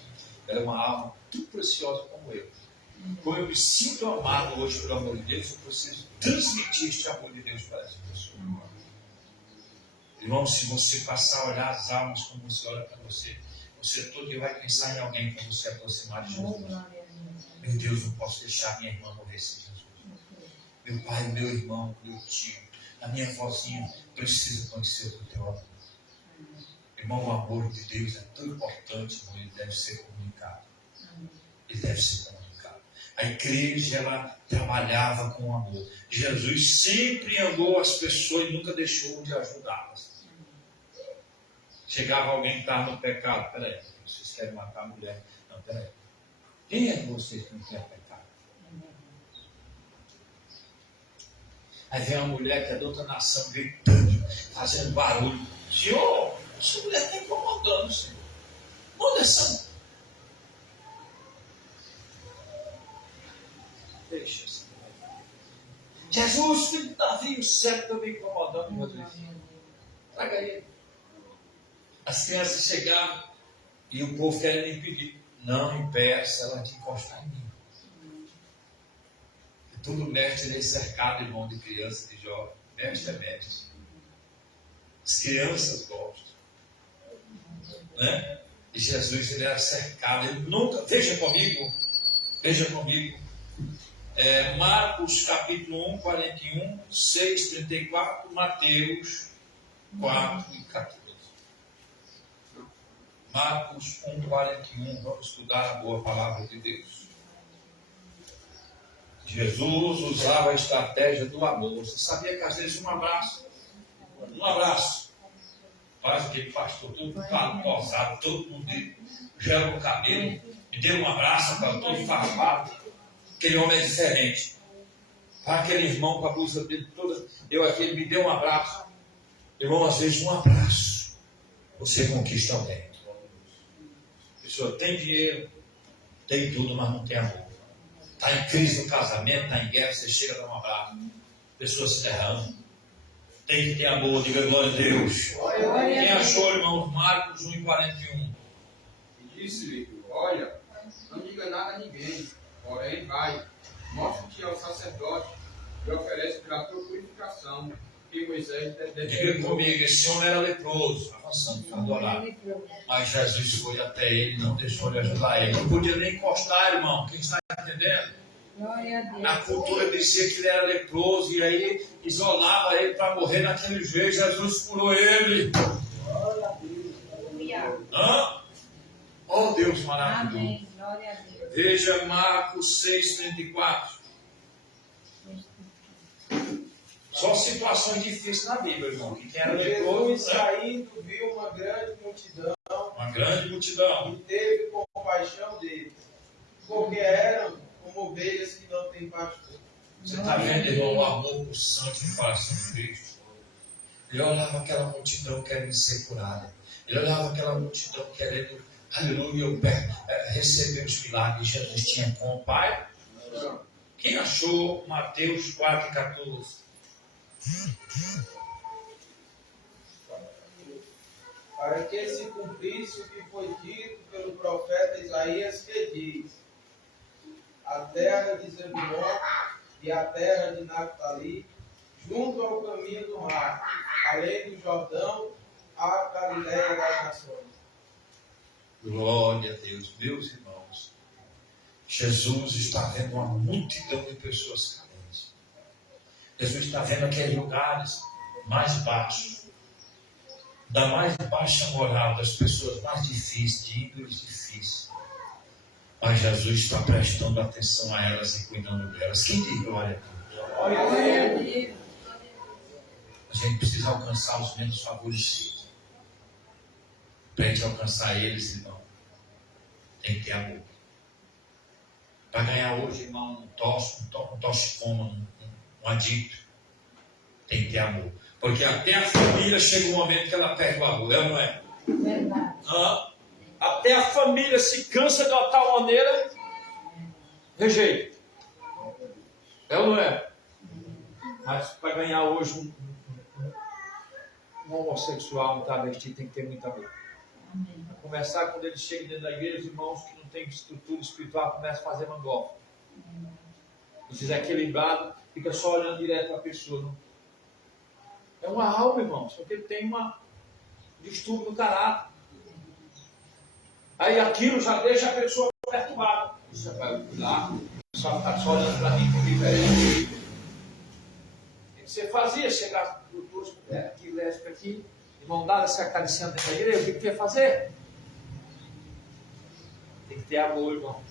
ela é uma alma tão preciosa como eu. Como eu me sinto amado hoje pelo amor de Deus, eu preciso transmitir este amor de Deus para essa pessoa. Irmão, se você passar a olhar as almas como você olha para você todo dia vai pensar em alguém para você aproximar de Jesus. Meu Deus, não posso deixar minha irmã morrer sem Jesus. Meu pai, meu irmão, meu tio, a minha avózinha precisa conhecer o teu amor. Irmão, o amor de Deus é tão importante, irmão, ele deve ser comunicado. Ele deve ser comunicado. A igreja, ela trabalhava com amor. Jesus sempre amou as pessoas e nunca deixou de ajudá-las. Chegava alguém que estava no pecado. Peraí, vocês querem matar a mulher? Não, peraí. Quem é de vocês que não quer pecado? Aí vem uma mulher que é de outra nação gritando, fazendo barulho. Senhor, essa mulher está incomodando, Senhor. Onde é essa? Jesus, filho de Davi, o céu está me incomodando, meu Deus. Traga ele. As crianças chegaram e o povo querendo impedir. Não impeça ela de encostar em mim. E todo mestre é cercado, irmão, de criança, de jovem. Mestre é mestre. As crianças gostam. Né? E Jesus, ele era cercado. Ele nunca... Veja comigo. Marcos capítulo 1, 41, 6, 34, Mateus 4 e 14. Marcos 1, 41, vamos estudar a boa palavra de Deus. Jesus usava a estratégia do amor. Você sabia que às vezes um abraço, faz o que pastor, todo posado, todo mundo gela no cabelo, me deu um abraço, para todo farpado. Aquele homem é diferente. Para aquele irmão com a blusa dele toda, ele me deu um abraço. Irmão, às vezes um abraço, você conquista alguém. A pessoa tem dinheiro, tem tudo, mas não tem amor. Está em crise no casamento, está em guerra, você chega a dar um abraço. A pessoa se derrama. Tem que ter amor, diga glória a Deus. Quem achou, irmão, Marcos 1 e 41? E disse-lhe: olha, não diga nada a ninguém, porém vai, mostra-te ao sacerdote e oferece pela tua purificação que Moisés Diga determinou. comigo, esse homem era leproso, avançando para adorar. Mas Jesus foi até ele, não deixou de ajudar ele. Não podia nem encostar, irmão. Quem está entendendo? Glória a Deus. A cultura dizia que ele era leproso e aí isolava ele para morrer naquele jeito. Jesus curou ele. Hã? Oh, Deus maravilhoso. Amém. Glória a Deus. Veja Marcos 6, 34. Só situações difíceis na Bíblia, irmão. Que quem era leproso, Jesus, saindo, viu uma grande multidão. uma grande multidão. E teve compaixão deles, porque eram como ovelhas que não têm pastor. Você está vendo, irmão, o amor pulsante no coração de Cristo? Ele olhava aquela multidão querendo ser curada. Ele olhava aquela multidão querendo, aleluia, receber os milagres. Jesus tinha com o Pai. Quem achou Mateus 4 e 14? Para que se cumprisse o que foi dito pelo profeta Isaías, que diz: a terra de Zebulon e a terra de Naphtali, junto ao caminho do mar, além do Jordão, a Galileia das nações. Glória a Deus, meus irmãos. Jesus está vendo uma multidão de pessoas carentes. Jesus está vendo aqueles lugares mais baixos, da mais baixa moral, das pessoas mais difíceis, de índoles difíceis. Mas Jesus está prestando atenção a elas e cuidando delas. Quem diz glória a Deus? Glória a Deus. A gente precisa alcançar os menos favorecidos. Para a gente alcançar eles, irmão, tem que ter amor. Para ganhar hoje, irmão, um toxicoma, um adicto, tem que ter amor. Porque até a família chega um momento que ela perde o amor, é ou não é? Verdade. Até a família se cansa de uma tal maneira, rejeita. É ou não é? Mas para ganhar hoje um homossexual, um travesti, tem que ter muito amor. Para começar, quando ele chega dentro da igreja, os irmãos que não têm estrutura espiritual começam a fazer mangofa. Se fizer equilibrado, fica só olhando direto para a pessoa. Não? É uma alma, irmãos, porque ele tem um distúrbio no caráter. Aí aquilo já deixa a pessoa perturbada. Você vai lá, só ficar só olhando para mim como diferente. Você fazia chegar no curso, aqui, lésbica aqui, de mão dada, se acariciando dentro da igreja, o que você ia fazer? Tem que ter amor, irmão.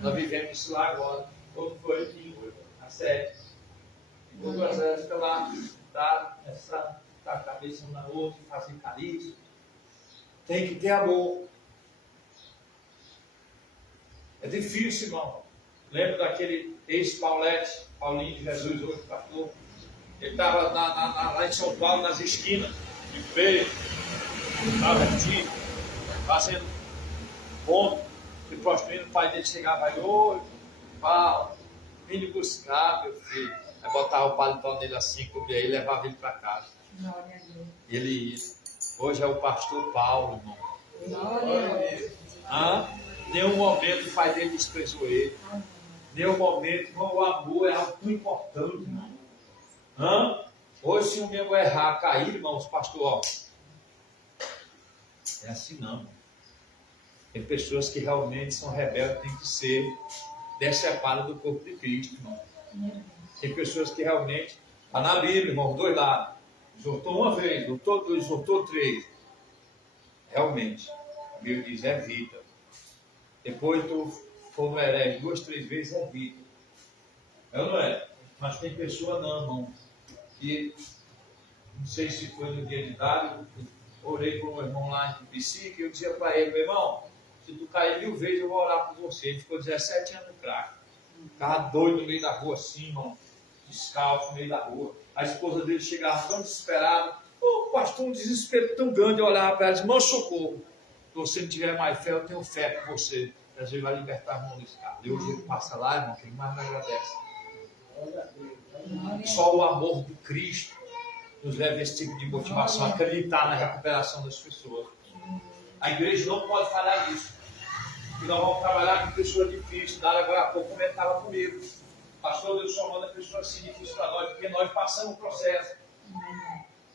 Nós vivemos isso lá agora. Como foi aqui, a sede. E duas lésbicas lá, tá a cabeça uma na outra, fazer carícia. Tem que ter amor. É difícil, irmão. Lembra daquele ex-Paulete, Paulinho de Jesus, hoje pastor? Ele estava lá em São Paulo, nas esquinas, de feio, estava repetindo, fazendo ponto, se prostituindo. O pai dele chegava aí, oi, Paulo, vim lhe buscar, meu filho. Aí botava botava o paletó nele assim, cobria ele e levava ele para casa. Glória a Deus. Ele ia. Hoje é o pastor Paulo, irmão. Glória a Deus. Nenhum momento o pai dele desprezou ele. Nenhum momento, irmão, o amor é algo tão importante, irmão. Hoje, se um membro errar, cair, irmãos, pastor, ó, é assim não, irmão. Tem pessoas que realmente são rebeldes, tem que ser decepadas do corpo de Cristo, irmão. Tem pessoas que realmente, está na Bíblia, irmão, dois lados. Exortou uma vez, exortou duas, exortou três. Realmente, a Bíblia diz, evita. Depois tu for no herege 2, 3 vezes, evita. É ou não é? Mas tem pessoa não, irmão, que não sei se foi no dia de idade, eu orei por um irmão lá em Psique, eu dizia para ele, meu irmão, se tu cair 1000 vezes, eu vou orar por você. Ele ficou 17 anos no crack. Ficava doido no meio da rua assim, irmão, descalço no meio da rua. A esposa dele chegava tão desesperada, pastor, um desespero tão grande, eu olhava para ela e disse, irmão, socorro. Se você não tiver mais fé, eu tenho fé por você. Às vezes vai libertar a mão desse cara. E hoje ele passa lá, irmão, quem mais me agradece. Só o amor de Cristo nos leva a esse tipo de motivação, a acreditar na recuperação das pessoas. A igreja não pode falhar nisso. E nós vamos trabalhar com pessoas difíceis. Dara agora há pouco comentava comigo. Pastor, Deus só manda pessoas assim difíceis para nós, porque nós passamos o processo.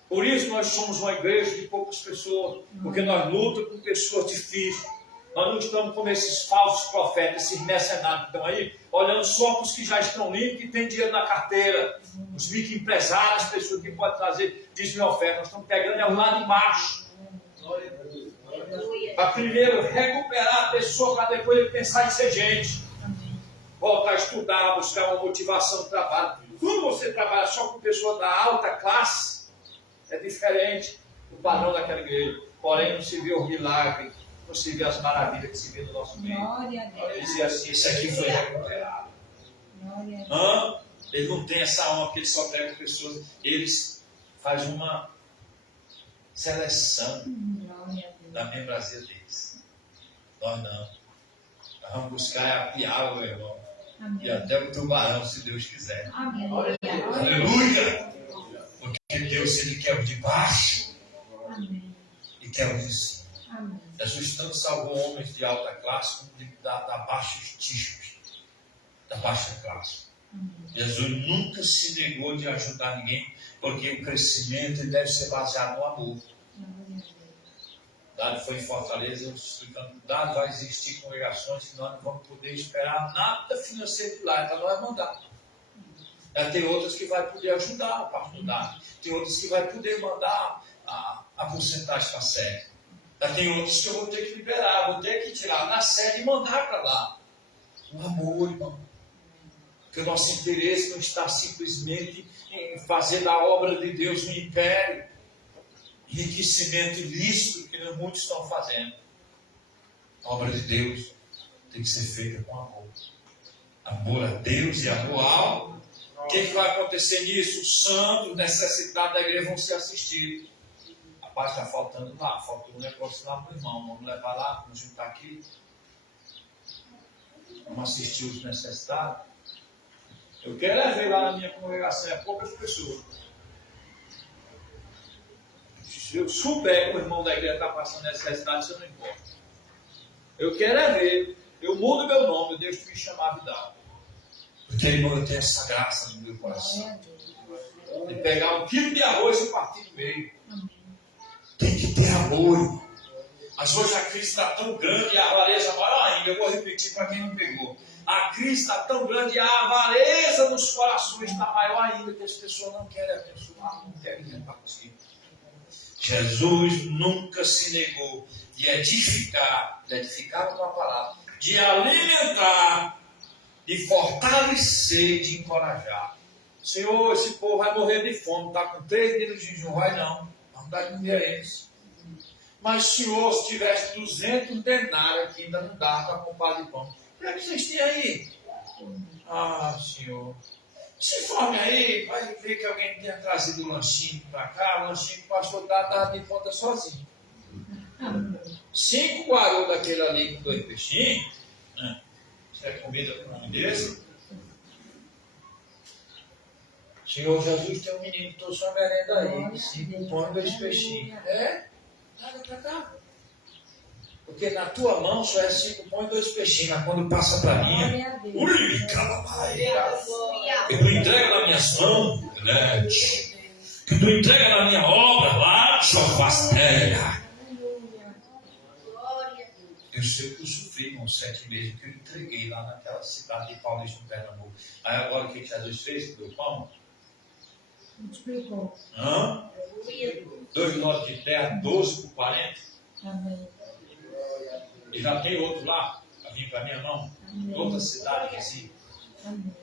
Por isso nós somos uma igreja de poucas pessoas, porque nós lutamos com pessoas difíceis. Nós não estamos como esses falsos profetas, esses mercenários que estão aí, olhando só para os que já estão limpos, que têm dinheiro na carteira, os microempresários, as pessoas que podem trazer dízimo e oferta. Nós estamos pegando o lado de baixo. Para primeiro recuperar a pessoa, para depois ele pensar em ser gente. Voltar a estudar, buscar uma motivação de trabalho. Quando você trabalha só com pessoas da alta classe, é diferente do padrão daquela igreja. Porém, não se vê o milagre, não se vê as maravilhas que se vê no nosso meio. Glória a Deus. Dizer assim, esse aqui foi recuperado. Glória a Deus. Eles não têm essa alma, porque eles só pegam pessoas, eles fazem uma seleção Glória a Deus. da membresia deles. Nós não. Nós vamos buscar a piaba, meu irmão. Amém. E até o tubarão, se Deus quiser. Amém. Aleluia! Porque Deus, Ele quer o de baixo Amém. e quer o de cima. Amém. Jesus tanto salvou homens de alta classe como da baixa estirpe, da baixa classe. Jesus nunca se negou de ajudar ninguém, porque o crescimento deve ser baseado no amor. Dado foi em Fortaleza, eu explicando, dado vai existir congregações que nós não vamos poder esperar nada financeiro de lá, então nós vamos mandar. Tem outras que vai poder ajudar a pastor Dado, tem outras que vai poder mandar a porcentagem para a sede. Tem outras que eu vou ter que liberar, vou ter que tirar na sede e mandar para lá. O amor, irmão. Porque o nosso interesse não está simplesmente em fazer da obra de Deus um império, enriquecimento ilícito que muitos estão fazendo. A obra de Deus tem que ser feita com amor. Amor a Deus e amor ao. O que vai acontecer nisso? Os santos necessitados da igreja vão ser assistidos. Rapaz, está faltando lá, faltou um negócio lá para o irmão. Vamos levar lá, vamos juntar aqui. Vamos assistir os necessitados. Eu quero ver lá na minha congregação, é poucas pessoas. Se eu souber que o irmão da igreja está passando necessidade, isso não importa. Eu quero é ver. Eu mudo meu nome, eu deixo de me chamar Vidal. Porque, irmão, eu tenho essa graça no meu coração. De pegar 1 quilo de arroz e partir no meio. Tem que ter amor, irmão. Mas hoje a crise está tão grande e a avareza maior ainda. Eu vou repetir para quem não pegou. A crise está tão grande e a avareza nos corações está maior ainda, que as pessoas não querem abençoar, não querem repartir. Jesus nunca se negou de edificar com a palavra, de alimentar, de fortalecer, de encorajar. Senhor, esse povo vai morrer de fome, está com 3 dias de jejum, vai não, vamos dar de comer a eles. Mas, Senhor, se tivesse 200 denários aqui, ainda não dá para comprar de pão. O que é que vocês têm aí? Ah, Senhor. Se forme aí, vai ver que alguém tenha trazido um lanchinho para cá, o lanchinho que o pastor dá de conta sozinho. 5 guarou daquele ali com 2 peixinhos. Isso é comida para um desse. Senhor Jesus, tem um menino que trouxe uma merenda aí, 5 pães e 2 peixinhos. É? Traga pra cá. Porque na tua mão só é 5 pães e 2 peixinhos, mas quando passa para mim, Glória a Deus. ui, calamai. Que tu entrega nas minhas mãos, né? Que tu entrega na minha obra, lá, só faz terra. Eu sei o que eu sofri, irmão, 7 meses, que eu entreguei lá naquela cidade de Paulista, no Pernambuco. Aí agora o que Jesus fez com o meu pão? Multiplicou. Hã? 2 lotes de terra, 12 por 40. Amém. E já tem outro lá, para vir para minha mão. Amém. Outra cidade vizinha. Amém.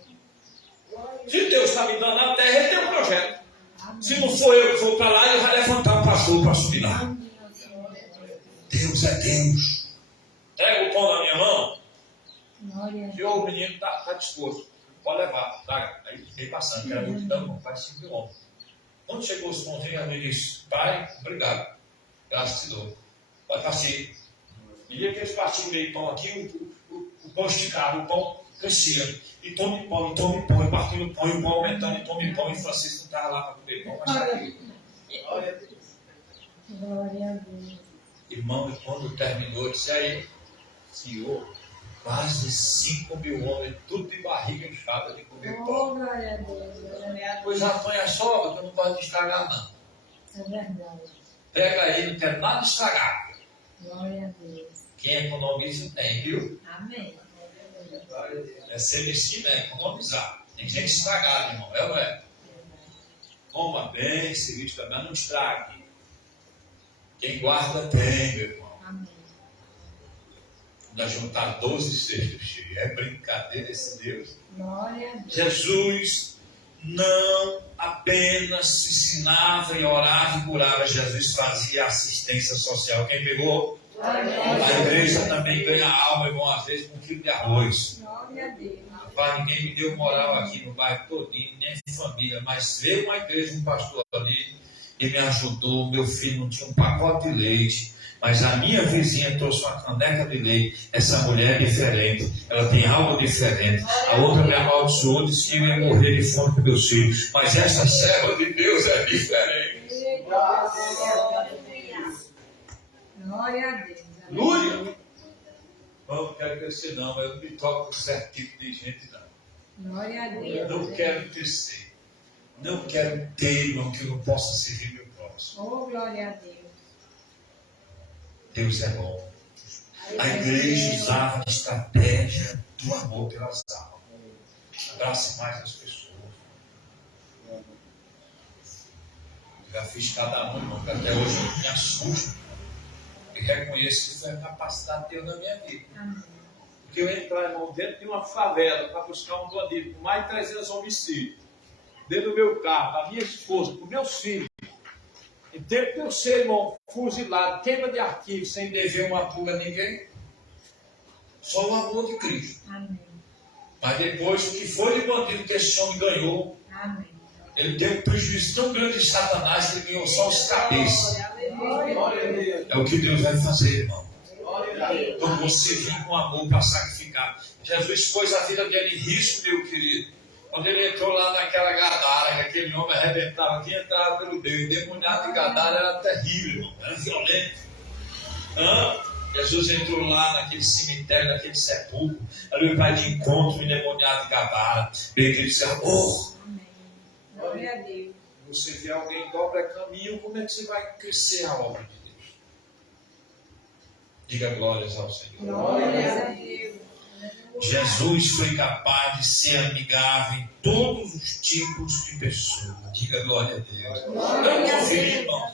Se Deus está me dando a terra, Ele tem um projeto. Amém. Se não for eu que for para lá, Ele vai levantar um pastor para subir lá. Amém, Senhor. Deus é Deus. Entrega o pão na minha mão. Glória a E Deus. o menino está disposto. Pode levar. Tá? Aí fiquei passando, que era multidão, não faz 5 mil homens. Quando chegou os pontinhos, ele disse: Pai, obrigado. Graças te dou. Vai passeio. E aqueles passinhos meio pão aqui, o pão esticado, o pão crescia. E tome pão, e partindo o pão, e o pão aumentando, e tome pão. E Francisco não estava lá para comer pão, mas está aqui. Glória a Deus. Irmão, e quando terminou, eu disse: aí, Senhor, quase 5 mil homens, tudo de barriga inchada de comer Oh, pão. glória a Deus. Glória a Deus. Pois apanha a sobra, que eu não posso estragar, não. É verdade. Pega aí, não quero nada estragar. Glória a Deus. Quem economiza tem, viu? Amém. É ser mesquinho, é economizar. Tem gente estragada, irmão. É ou não é? Coma bem, se vista bem, mas não estrague. Quem guarda tem, meu irmão. Amém. Nós juntar 12 cestos cheios. É brincadeira esse Deus. Glória a Deus. Jesus não apenas ensinava e orava e curava, Jesus fazia assistência social. Quem pegou? A igreja também ganha alma, irmão, às vezes com 1 quilo de arroz. Glória a Deus. Rapaz, ninguém me deu moral aqui no bairro todinho, nem família, mas veio uma igreja, um pastor ali, e me ajudou. Meu filho não tinha um pacote de leite, mas a minha vizinha trouxe uma caneca de leite. Essa mulher é diferente, ela tem algo diferente. A outra me amaldiçoou, disse que eu ia morrer de fome com meus filhos, mas essa serva de Deus é diferente. Glória a Deus. Aleluia! Não quero crescer não, mas eu não me toco com certo tipo de gente não. Glória a Eu Deus. não quero crescer. Não quero ter, irmão, que eu não possa servir meu próximo. Oh, glória a Deus. Deus é bom. A igreja usava a estratégia do amor pelas almas. Abrace mais as pessoas. Já fiz cada um, irmão, que até hoje eu me assusto. E reconheço que foi a capacidade de Deus na minha vida. Amém. Porque eu entrar, irmão, dentro de uma favela para buscar um bandido com mais de 300 homicídios, dentro do meu carro, a minha esposa, com meus filhos, e tempo que eu ser, irmão, fuzilado, queima de arquivo, sem dever uma pulga a ninguém, só o amor de Cristo. Amém. Mas depois, o que foi de bandido que esse homem ganhou, Amém. ele teve um prejuízo tão grande de Satanás que ele ganhou só os cabeças. É o que Deus vai fazer, irmão. Então você vem com amor para sacrificar. Jesus pôs a vida dele em risco, meu querido. Quando ele entrou lá naquela Gadara, que aquele homem arrebentava, quem entrava pelo dedo, o demoniado de Gadara era terrível, irmão, era violento. Jesus entrou lá naquele cemitério, naquele sepulcro, ali ele vai de encontro, o endemoniado de Gadara. Ele disse: amor. Amém. Glória a Deus. Você vê alguém dobra caminho, como é que você vai crescer a obra de Deus? Diga glórias ao Senhor. Glória a Deus. Jesus foi capaz de ser amigável em todos os tipos de pessoas. Diga glória a Deus. Vamos ouvir, irmão.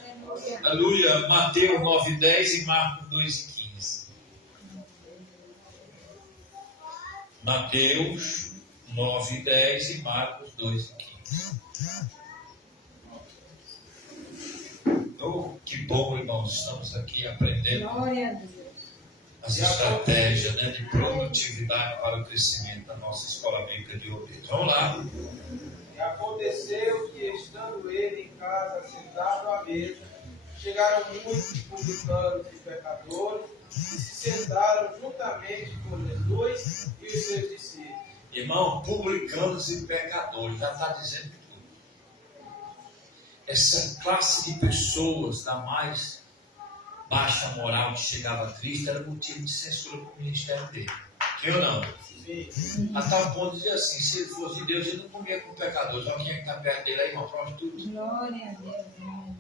Aleluia. Mateus 9:10 e Marcos 2:15. Mateus 9:10 e Marcos 2:15. Oh, que bom, irmãos, estamos aqui aprendendo Glória a Deus. as estratégias, né, de produtividade para o crescimento da nossa escola bíblica de Ovelhas. Vamos lá. E aconteceu que, estando ele em casa, sentado à mesa, chegaram muitos publicanos e pecadores, e se sentaram juntamente com Jesus e os seus discípulos. Irmão, publicanos e pecadores, já está dizendo tudo. essa classe de pessoas da mais baixa moral que chegava a Cristo era motivo de censura para o ministério dele. Sim ou não? Sim. A tal ponto de dizer assim, se ele fosse de Deus, ele não comia com pecadores. Olha quem é que está perto dele aí, uma prostituta. Glória a Deus.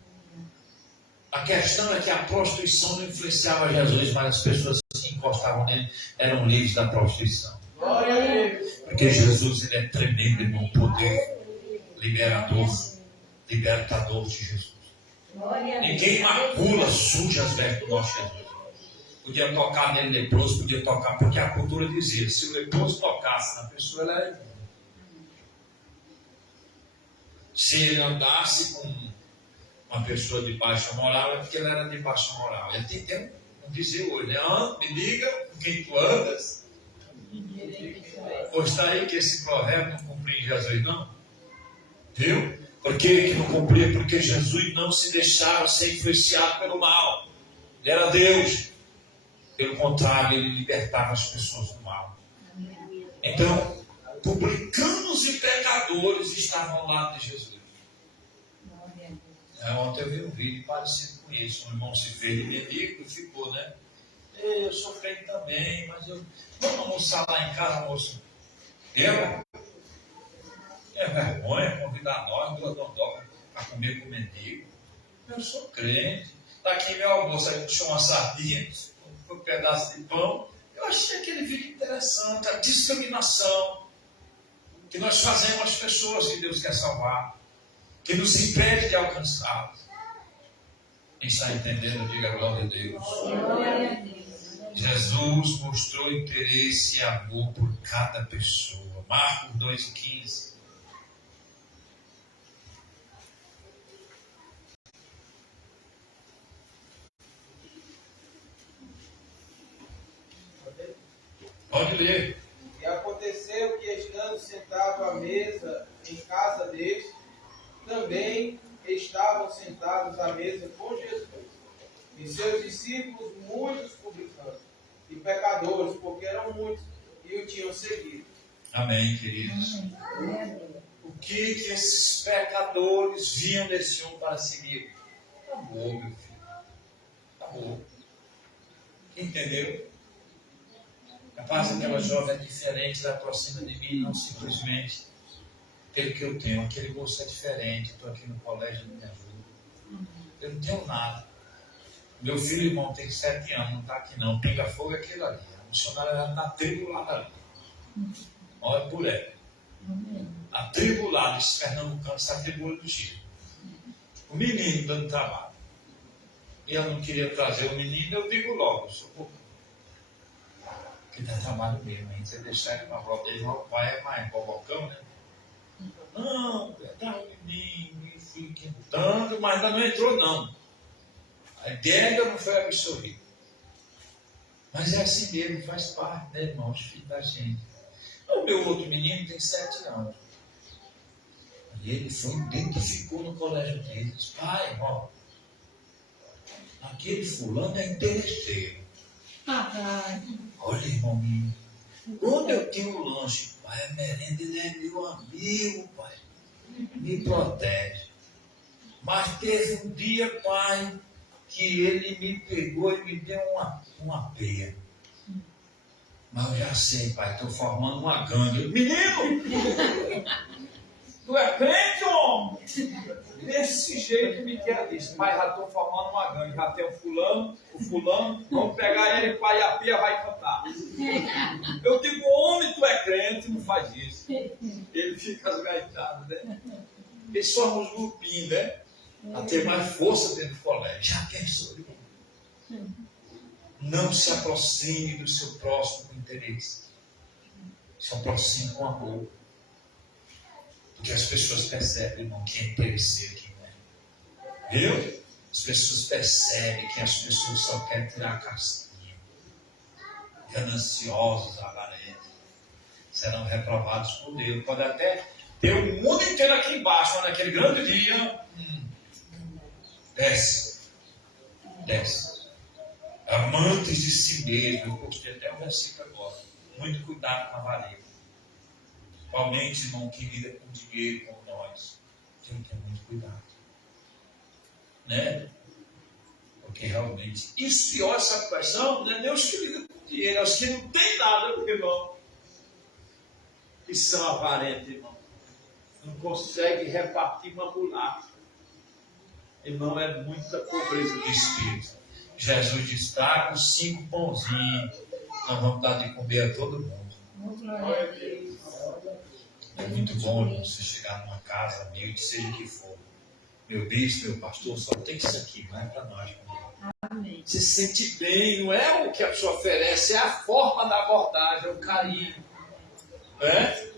A questão é que a prostituição não influenciava Jesus, mas as pessoas que encostavam nele eram livres da prostituição. Glória a Deus. Porque Jesus, ele é tremendo, irmão, poder liberador, libertador de Jesus. Glória a Deus. Ninguém macula, suja as vestes do nosso Jesus. Podia tocar nele leproso, podia tocar, porque a cultura dizia, se o leproso tocasse na pessoa, ela era imune. Se ele andasse com uma pessoa de baixa moral, é porque ela era de baixa moral. Ele tem um dizer hoje, né? Me diga com quem tu andas. Ou está aí que esse provérbio não cumpria em Jesus, não? Viu? Por que não cumpria? Porque Jesus não se deixava ser influenciado pelo mal. Ele era Deus. Pelo contrário, ele libertava as pessoas do mal. Então, publicanos e pecadores estavam ao lado de Jesus. Ontem eu vi um vídeo parecido com isso. Um irmão se fez de mendigo e ficou, né? Eu sou crente também, mas eu... Vamos almoçar lá em casa, moço. Eu? É vergonha convidar nós, duas dondocas, para comer com mendigo. Eu sou crente. Está aqui meu almoço, aí puxou uma sardinha, um pedaço de pão. Eu achei aquele vídeo interessante, a discriminação que nós fazemos às pessoas que Deus quer salvar, que nos impede de alcançá-las. Quem está entendendo, diga glória a Deus. Glória a Deus. Jesus mostrou interesse e amor por cada pessoa. Marcos 2,15. Pode ler. E aconteceu que, estando sentado à mesa em casa deste, também estavam sentados à mesa com Jesus e seus discípulos, muitos publicanos e pecadores, porque eram muitos, e o tinham seguido. Amém, queridos. Glória a Deus. O que esses pecadores viam desse homem para seguir? Amor, meu filho. Amor. Entendeu? Capaz aquela jovem é diferente, ela aproxima de mim, não simplesmente aquele que eu tenho. Aquele moço é diferente, estou aqui no colégio, não me ajuda. Eu não tenho nada. Meu filho, irmão, tem 7 anos, não está aqui não. Pinga fogo é aquele ali. A missionária era na tribo lá dali. Olha por ela. A tribo lá dos pernambucanos, essa tribo do Chico. O menino dando trabalho. E eu não queria trazer o menino, eu digo logo, socorro. Que dá trabalho mesmo, hein? Você deixar ele para a prova dele, o pai é mais bobocão, né? Não, dá o menino, e fui tentando, mas ainda não entrou, não. A ideia não foi absorvida. Mas é assim mesmo, faz parte, né, irmão? Os filhos da gente. O meu outro menino tem 7 anos. E ele foi, identificou no colégio dele. Disse, pai, ó, aquele fulano é interesseiro. Olha, irmão, quando eu tenho o lanche, pai, a merenda, ele é meu amigo, pai. Me protege. Mas teve um dia, pai, que ele me pegou e me deu uma peia. Mas eu já sei, pai, estou formando uma gangue. Menino! Tu é crente, homem? Desse jeito me quer disso. Pai, já estou formando uma gangue. Já tem o fulano, vamos pegar ele, pai, e a pia vai cantar. Eu digo, homem, tu é crente, não faz isso. Ele fica esgaitado, né? Eles somos um grupinho, né? A ter mais força dentro do colégio. Já pensou, irmão? Não se aproxime do seu próximo com interesse. Se aproxime com amor. Porque as pessoas percebem, irmão, quem é interesseiro, quem não é. Viu? As pessoas percebem que as pessoas só querem tirar a casquinha. Gananciosos, avarentos. Serão reprovados por Deus. Pode até ter o mundo inteiro aqui embaixo, mas naquele grande dia, desce. Amantes de si mesmo. Eu postei até um versículo agora. Muito cuidado com a avareza. Principalmente, irmão, que lida com dinheiro, com nós. Tem que ter muito cuidado. né? Porque realmente, isso pior, essa paixão, não é Deus que lida com dinheiro, aos que não tem nada, meu irmão. E são avarentos, irmão. Não consegue repartir uma mulata. Irmão, é muita pobreza de espírito. Jesus disse, está com 5 pãozinhos. Nós vamos dar de comer a todo mundo. Glória a Deus. É muito bom, irmão, você chegar numa casa, humilde, seja o que for. Meu bispo, meu pastor, só tem isso aqui, não é para nós. Amém. Se sente bem, não é o que a pessoa oferece, é a forma da abordagem, é o carinho. Não é?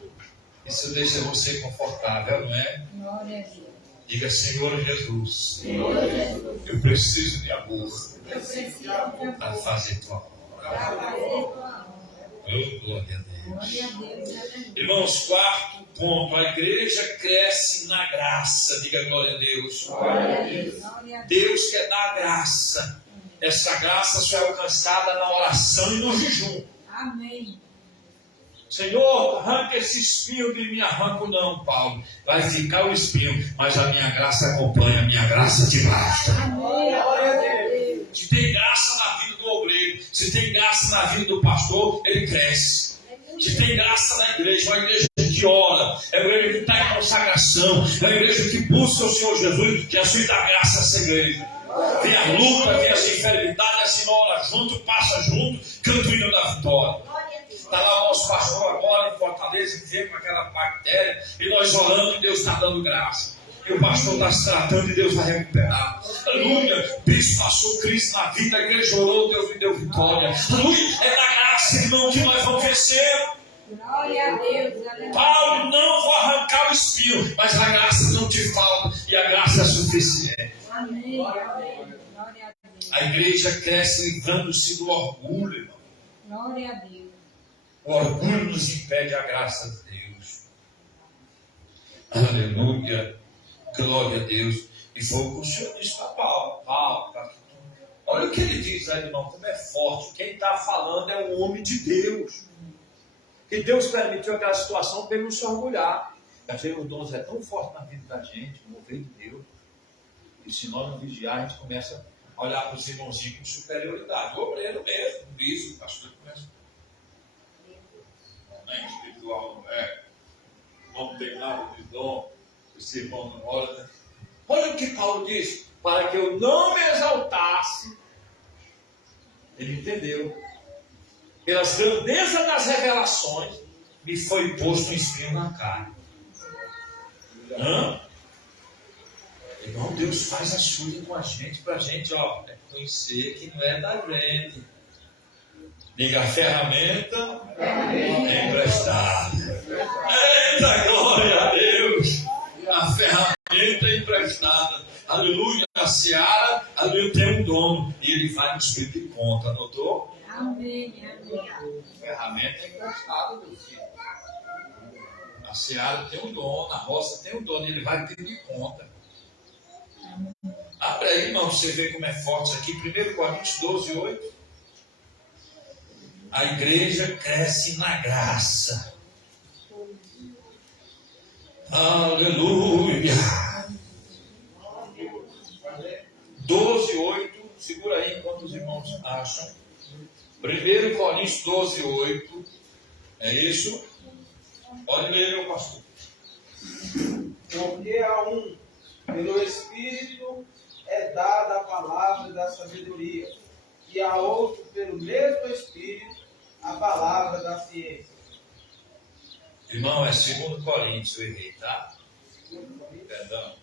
Isso deixa você confortável, não é? Glória a Deus. Diga, Senhor Jesus, Senhor Jesus, eu preciso de amor eu preciso de amor para fazer tua obra. para fazer tua obra. Oh, glória a Deus. Glória a Deus. Aleluia. Irmãos, quarto ponto, a igreja cresce na graça. Diga glória a Deus. Glória a Deus. Glória a Deus. Deus quer dar graça. Essa graça só é alcançada na oração e no jejum. Amém. Senhor, arranca esse espinho de mim, arranco não, Paulo. Vai ficar o espinho, mas a minha graça acompanha, a minha graça te basta. Amém. Glória a Deus. Se tem graça na vida do obreiro, se tem graça na vida do pastor, ele cresce. Se tem graça na igreja, uma igreja que ora, é uma igreja que está em consagração, é uma igreja que busca o Senhor Jesus, Jesus dá graça a essa igreja. Vem a luta, vem as enfermidades, assim ora junto, passa junto, canta o hino da vitória. Está lá o nosso pastor agora em Fortaleza, que veio com aquela bactéria, e nós orando e Deus está dando graça. E o pastor está se tratando e Deus vai recuperar. Aleluia. Cristo passou crise na vida, a igreja orou, Deus me deu vitória. Aleluia. É da graça, irmão, que nós vamos vencer. Glória a Deus. Aleluia. Paulo, não vou arrancar o espinho, mas a graça não te falta e a graça é suficiente. Amém. Amém. Glória a Deus. A igreja cresce livrando-se do orgulho, irmão. Glória a Deus. O orgulho nos impede a graça de Deus. Aleluia. Glória a Deus. E foi o que o Senhor disse para Paulo. Paulo, olha o que ele diz aí, irmão, como é forte. Quem está falando é um homem de Deus. Que Deus permitiu aquela situação para ele não se orgulhar. Às vezes os dons é tão forte na vida da gente, o mover de Deus. E se nós não vigiar, a gente começa a olhar para os irmãozinhos com superioridade. O obreiro mesmo, o bispo, o pastor começa. Não é espiritual, não é? Não tem nada de dom. Esse irmão não ora, né? Olha o que Paulo diz: para que eu não me exaltasse. Ele entendeu. Pelas grandezas das revelações, me foi posto um espinho na carne. Irmão, Deus faz as coisas com a gente, para a gente, conhecer que não é da gente. Diga, a ferramenta é emprestada. Eita, glória a Deus! A ferramenta é emprestada. Aleluia, a seara, aleluia, tem um dono. E ele vai no espírito de conta, anotou? Amém. Amém. A ferramenta é emprestada, meu filho. A seara tem um dono, a roça tem um dono, ele vai ter de conta. Abre aí, irmão, você vê como é forte isso aqui. 1 Coríntios 12, 8. A igreja cresce na graça. Aleluia. 12, 8. Segura aí enquanto os irmãos acham. 1 Coríntios 12, 8. É isso? Pode ler, meu pastor. Porque a um, pelo Espírito, é dada a palavra da sabedoria, e a outro, pelo mesmo Espírito, a palavra da ciência. Irmão, é 2 Coríntios, eu errei, tá? Perdão.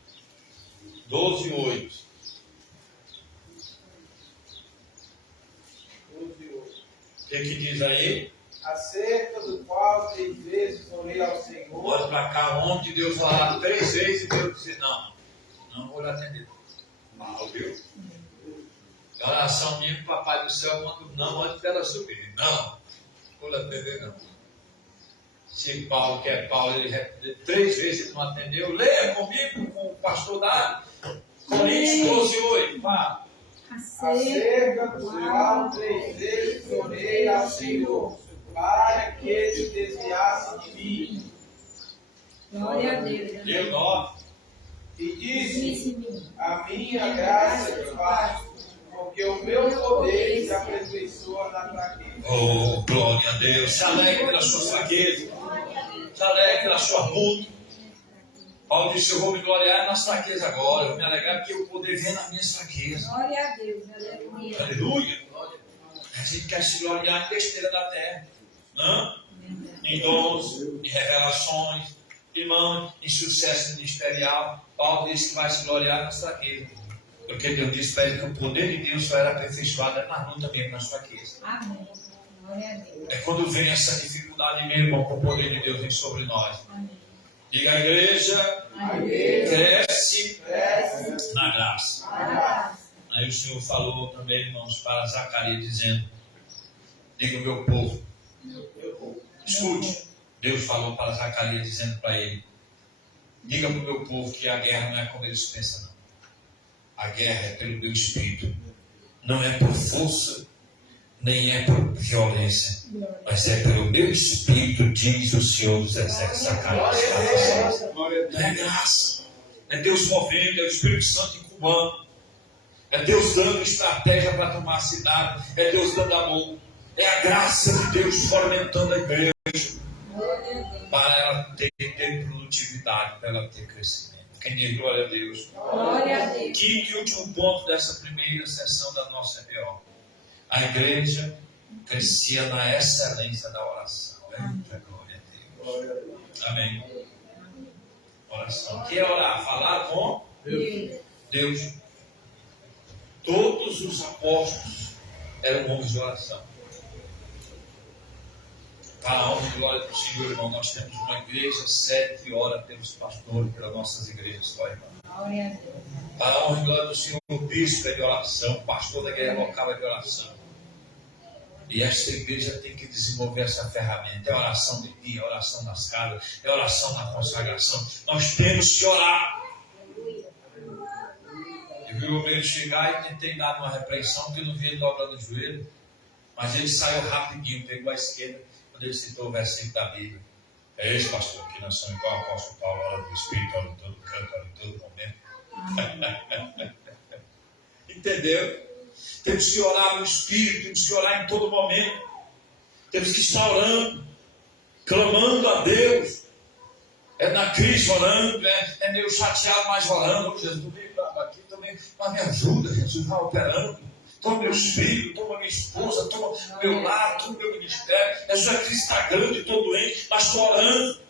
12, 8. 12:8. O que diz aí? Acerca do qual 3 vezes orei ao Senhor. Olha para cá, onde Deus falar 3 vezes e Deus dizer não vou lhe atender. Mal, viu? A oração minha para o Papai do Céu manda não antes dela subir. Não vou lhe atender, não. Se Paulo, que é Paulo, ele 3 vezes ele não atendeu, leia comigo com o pastor Dário. Coríntios 12, 8. Vá. Acerca do qual 3 vezes orei ao Senhor, para que ele desviasse de mim. Glória a Deus. Deu 9. E disse: a A minha graça te basta, porque o meu poder se aperfeiçoa na fraqueza. Oh, glória a Deus. Se alegre pela sua fraqueza. Se alegre pela sua luta. Paulo disse: eu vou me gloriar nas fraquezas agora. Eu vou me alegrar porque o poder vem nas minhas fraquezas. Glória a Deus. Aleluia. Aleluia. A gente quer se gloriar em besteira da terra. Não? Em dons, em revelações, em sucesso ministerial. Paulo disse que vai se gloriar nas fraquezas. Porque Deus disse para ele que o poder de Deus só era aperfeiçoado na luta mesmo, nas fraquezas. Amém. Glória a Deus. É quando vem essa dificuldade mesmo, irmão, que o poder de Deus vem sobre nós. Amém. Diga: a igreja cresce na graça. Aí o Senhor falou também, irmãos, para Zacarias, dizendo: diga o meu povo. Escute, Deus falou para Zacarias, dizendo para ele: diga para o meu povo que a guerra não é como eles pensam, não. A guerra é pelo meu espírito. Não é por força, nem é por violência, mas é pelo meu espírito, diz o Senhor dos Exércitos. Zacarias. Não é graça, é Deus movendo, é o Espírito Santo incubando, é Deus dando estratégia para tomar a cidade, é Deus dando amor, é a graça de Deus fomentando a igreja para ela ter produtividade, para ela ter crescimento. Quem diz glória a Deus? Glória a Deus. Quinto e último ponto dessa primeira sessão da nossa EBO. A igreja crescia na excelência da oração. Eita, glória a Deus. Amém. Oração. O que é orar? Falar com Deus. Todos os apóstolos eram homens de oração. Para a honra e glória do Senhor, irmão, nós temos uma igreja sede que ora pelos pastores, pelas nossas igrejas, só, irmão. Glória a Deus. Para a honra e glória do Senhor, o bispo é de oração, o pastor da igreja local é de oração. E esta igreja tem que desenvolver essa ferramenta. É oração de dia, é oração nas casas, é oração na consagração. Nós temos que orar. Eu vi o obreiro chegar e tentei dar uma repreensão, porque eu não vi ele dobrando o joelho. Mas ele saiu rapidinho, pegou a esquerda, quando ele citou o versículo da Bíblia. É esse, pastor, que nós somos igual ao apóstolo Paulo, hora do Espírito, hora de todo canto, hora de todo momento. Entendeu? Temos que orar no Espírito, temos que orar em todo momento. Temos que estar orando, clamando a Deus. É na crise orando, é meio chateado, mas orando. Oh, Jesus, estou meio bravo aqui também, mas me ajuda, Jesus, vai operando. Toma meus filhos, toma minha esposa, toma meu lar, toma meu ministério. Jesus, a crise está grande, estou doente, mas estou orando.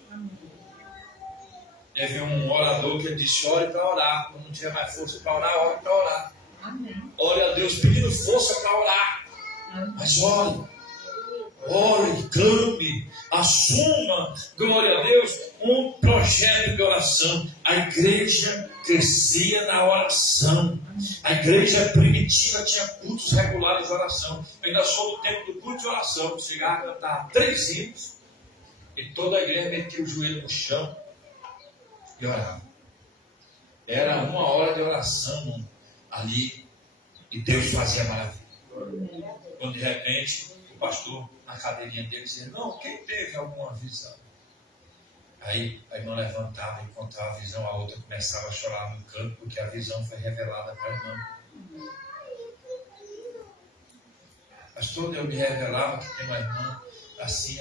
Teve um orador que disse: ore para orar. Quando não tiver mais força para orar, ore para orar. Amém. Ore a Deus pedindo força para orar. Mas ore, clame, assuma, glória a Deus, um projeto de oração. A igreja crescia na oração. A igreja primitiva tinha cultos regulares de oração. Eu ainda sou do tempo do culto de oração. Chegava a cantar 3 hinos e toda a igreja metia o joelho no chão e orava. Era 1 hora de oração ali e Deus fazia maravilha. Quando de repente o pastor na cadeirinha dele dizia: não, quem teve alguma visão? Aí a irmã levantava e contava a visão, a outra começava a chorar no canto porque a visão foi revelada para a irmã. Pastor, eu me revelava que tem uma irmã assim.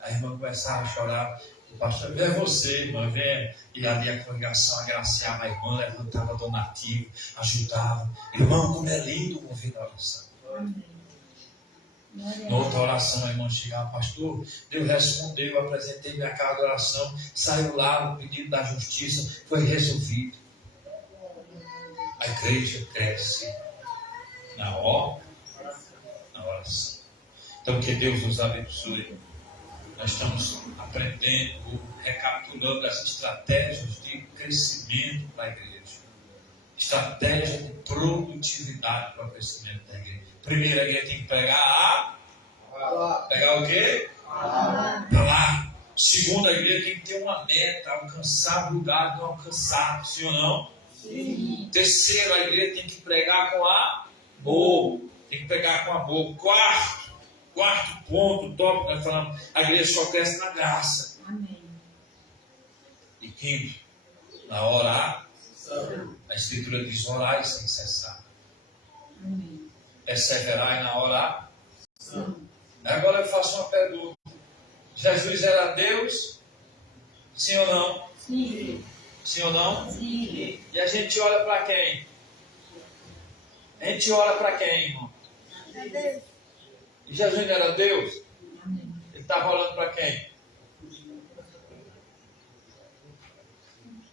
A irmã começava a chorar. O pastor: é você, irmã, vem. E ali a congregação agraciava a irmã, levantava donativo, ajudava. Irmão, como é lindo ouvir a oração. Na outra oração, a irmã chegava: pastor, Deus respondeu, eu apresentei minha carta de oração, saiu lá o pedido da justiça, foi resolvido. A igreja cresce na oração. Então, que Deus nos abençoe. Nós estamos aprendendo, recapitulando as estratégias de crescimento para a igreja. Estratégia de produtividade para o crescimento da igreja. Primeiro, a igreja tem que pregar Pegar o quê? Para lá. Segundo, a igreja tem que ter uma meta, alcançar o lugar não alcançado, sim ou não? Sim. Terceiro, a igreja tem que pregar com amor. Tem que pregar com amor. Quarto ponto, tópico, nós falamos, a igreja só cresce na graça. Amém. E quinto, na oração. A Escritura diz: orai sem cessar. Amém. Perseverai na orar. Agora eu faço uma pergunta. Jesus era Deus? Sim ou não? Sim. Sim ou não? Sim. E a gente olha para quem? A gente ora para quem, irmão? E Jesus não era Deus? Amém. Ele estava orando para quem?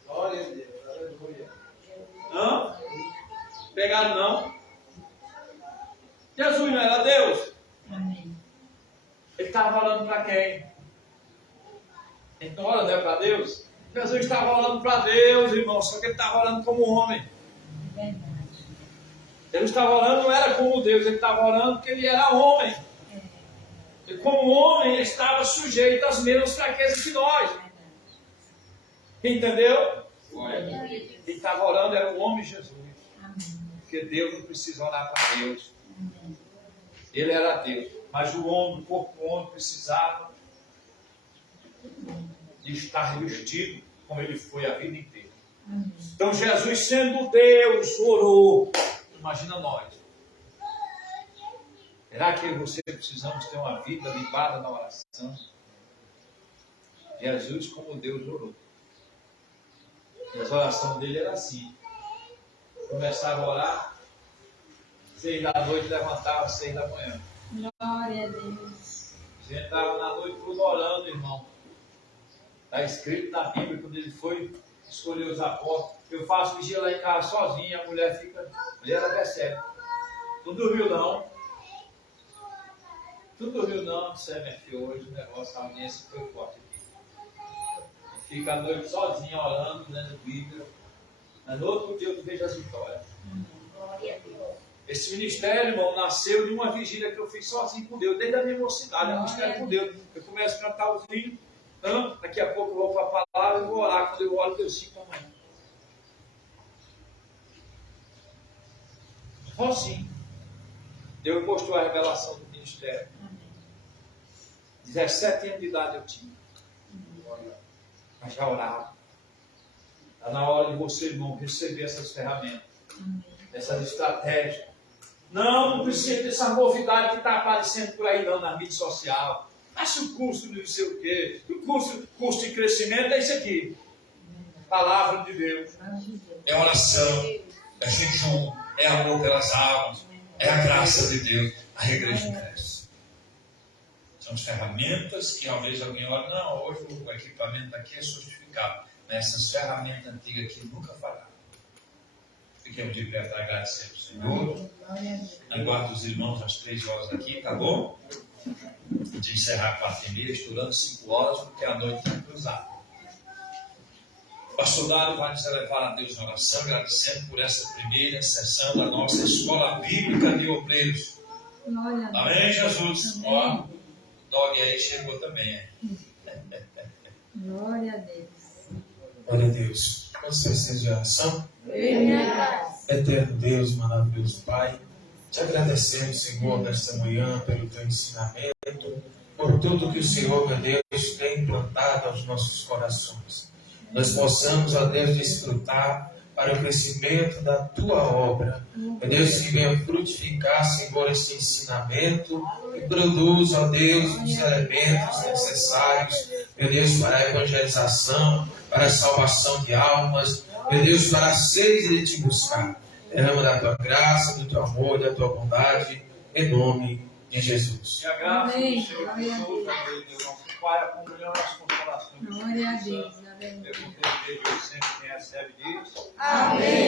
Glória a Deus, aleluia. Hã? Pegaram não? Jesus não era Deus? Amém. Ele estava orando para quem? Então ora, não é para Deus? Jesus estava orando para Deus, irmão, só que ele estava orando como homem. Verdade. Ele estava orando, não era como Deus, ele estava orando porque ele era homem. E como homem, ele estava sujeito às mesmas fraquezas que nós. Entendeu? Ele estava orando, era o homem Jesus. Amém. Porque Deus não precisa orar para Deus. Ele era Deus. Mas o homem, o corpo homem, precisava de estar revestido como ele foi a vida inteira. Amém. Então Jesus, sendo Deus, orou. Imagina nós. Será que eu e você precisamos ter uma vida ligada na oração? Jesus, como Deus, orou. E as orações dele eram assim. Começava a orar, 6 da noite, levantava 6 da manhã. Glória a Deus. A gente estava na noite toda orando, irmão. Está escrito na Bíblia, quando ele foi escolher os apóstolos. Eu faço vigia lá em casa sozinho, a mulher fica. A mulher ela percebe. Tu dormiu não? Tu dormiu não? Você minha filha, hoje o negócio, a audiência foi forte aqui. Fica a noite sozinha orando, lendo Bíblia. Mas no outro dia eu vejo as vitórias. Glória a Deus. Esse ministério, irmão, nasceu de uma vigília que eu fiz sozinho com Deus, desde a minha mocidade, é um ministério com Deus. Eu começo a cantar os hinos, daqui a pouco eu vou para a palavra e vou orar. Quando eu oro, Deus 5 da manhã. Sozinho. Deus mostrou a revelação do ministério. 17 anos de idade eu tinha. Mas já orava. Está na hora de você, irmão, receber essas ferramentas, essas estratégias. Não precisa dessa novidade que está aparecendo por aí, não, na mídia social. Acha o curso de não sei o quê. O curso de crescimento é isso aqui. Palavra de Deus. É oração, é jejum, é amor pelas almas, é a graça de Deus. A igreja cresce. São as ferramentas que, às vezes, alguém olha, não, hoje o equipamento aqui é sofisticado. Essas ferramentas antigas aqui nunca falharam. Fiquemos de pé para agradecer ao Senhor. Aguardo os irmãos às 3 horas aqui, tá bom? De encerrar 4h30, estourando 5 horas, porque a noite está cruzada. O pastor Dário vai nos elevar a Deus na oração, agradecendo por essa primeira sessão da nossa Escola Bíblica de Obreiros. Amém, Jesus? Ó, Dog aí chegou também. Glória a Deus. Glória a Deus. Você esteja em oração. Eterno Deus, maravilhoso Pai, te agradecemos, Senhor, nesta manhã pelo teu ensinamento, por tudo que o Senhor, meu Deus, tem implantado aos nossos corações. Nós possamos, ó Deus, desfrutar para o crescimento da tua obra. Meu Deus, que venha frutificar, Senhor, este ensinamento e produza, ó Deus, os elementos necessários, meu Deus, para a evangelização, para a salvação de almas, meu Deus, para a sede de te buscar. Derrama da tua graça, do teu amor, da tua bondade, em nome de Jesus. E a graça Amém. do Senhor Jesus, amém, Deus nosso Pai, a comunhão das consolações. Glória a Deus. Eu sempre quem recebe diz. Amém.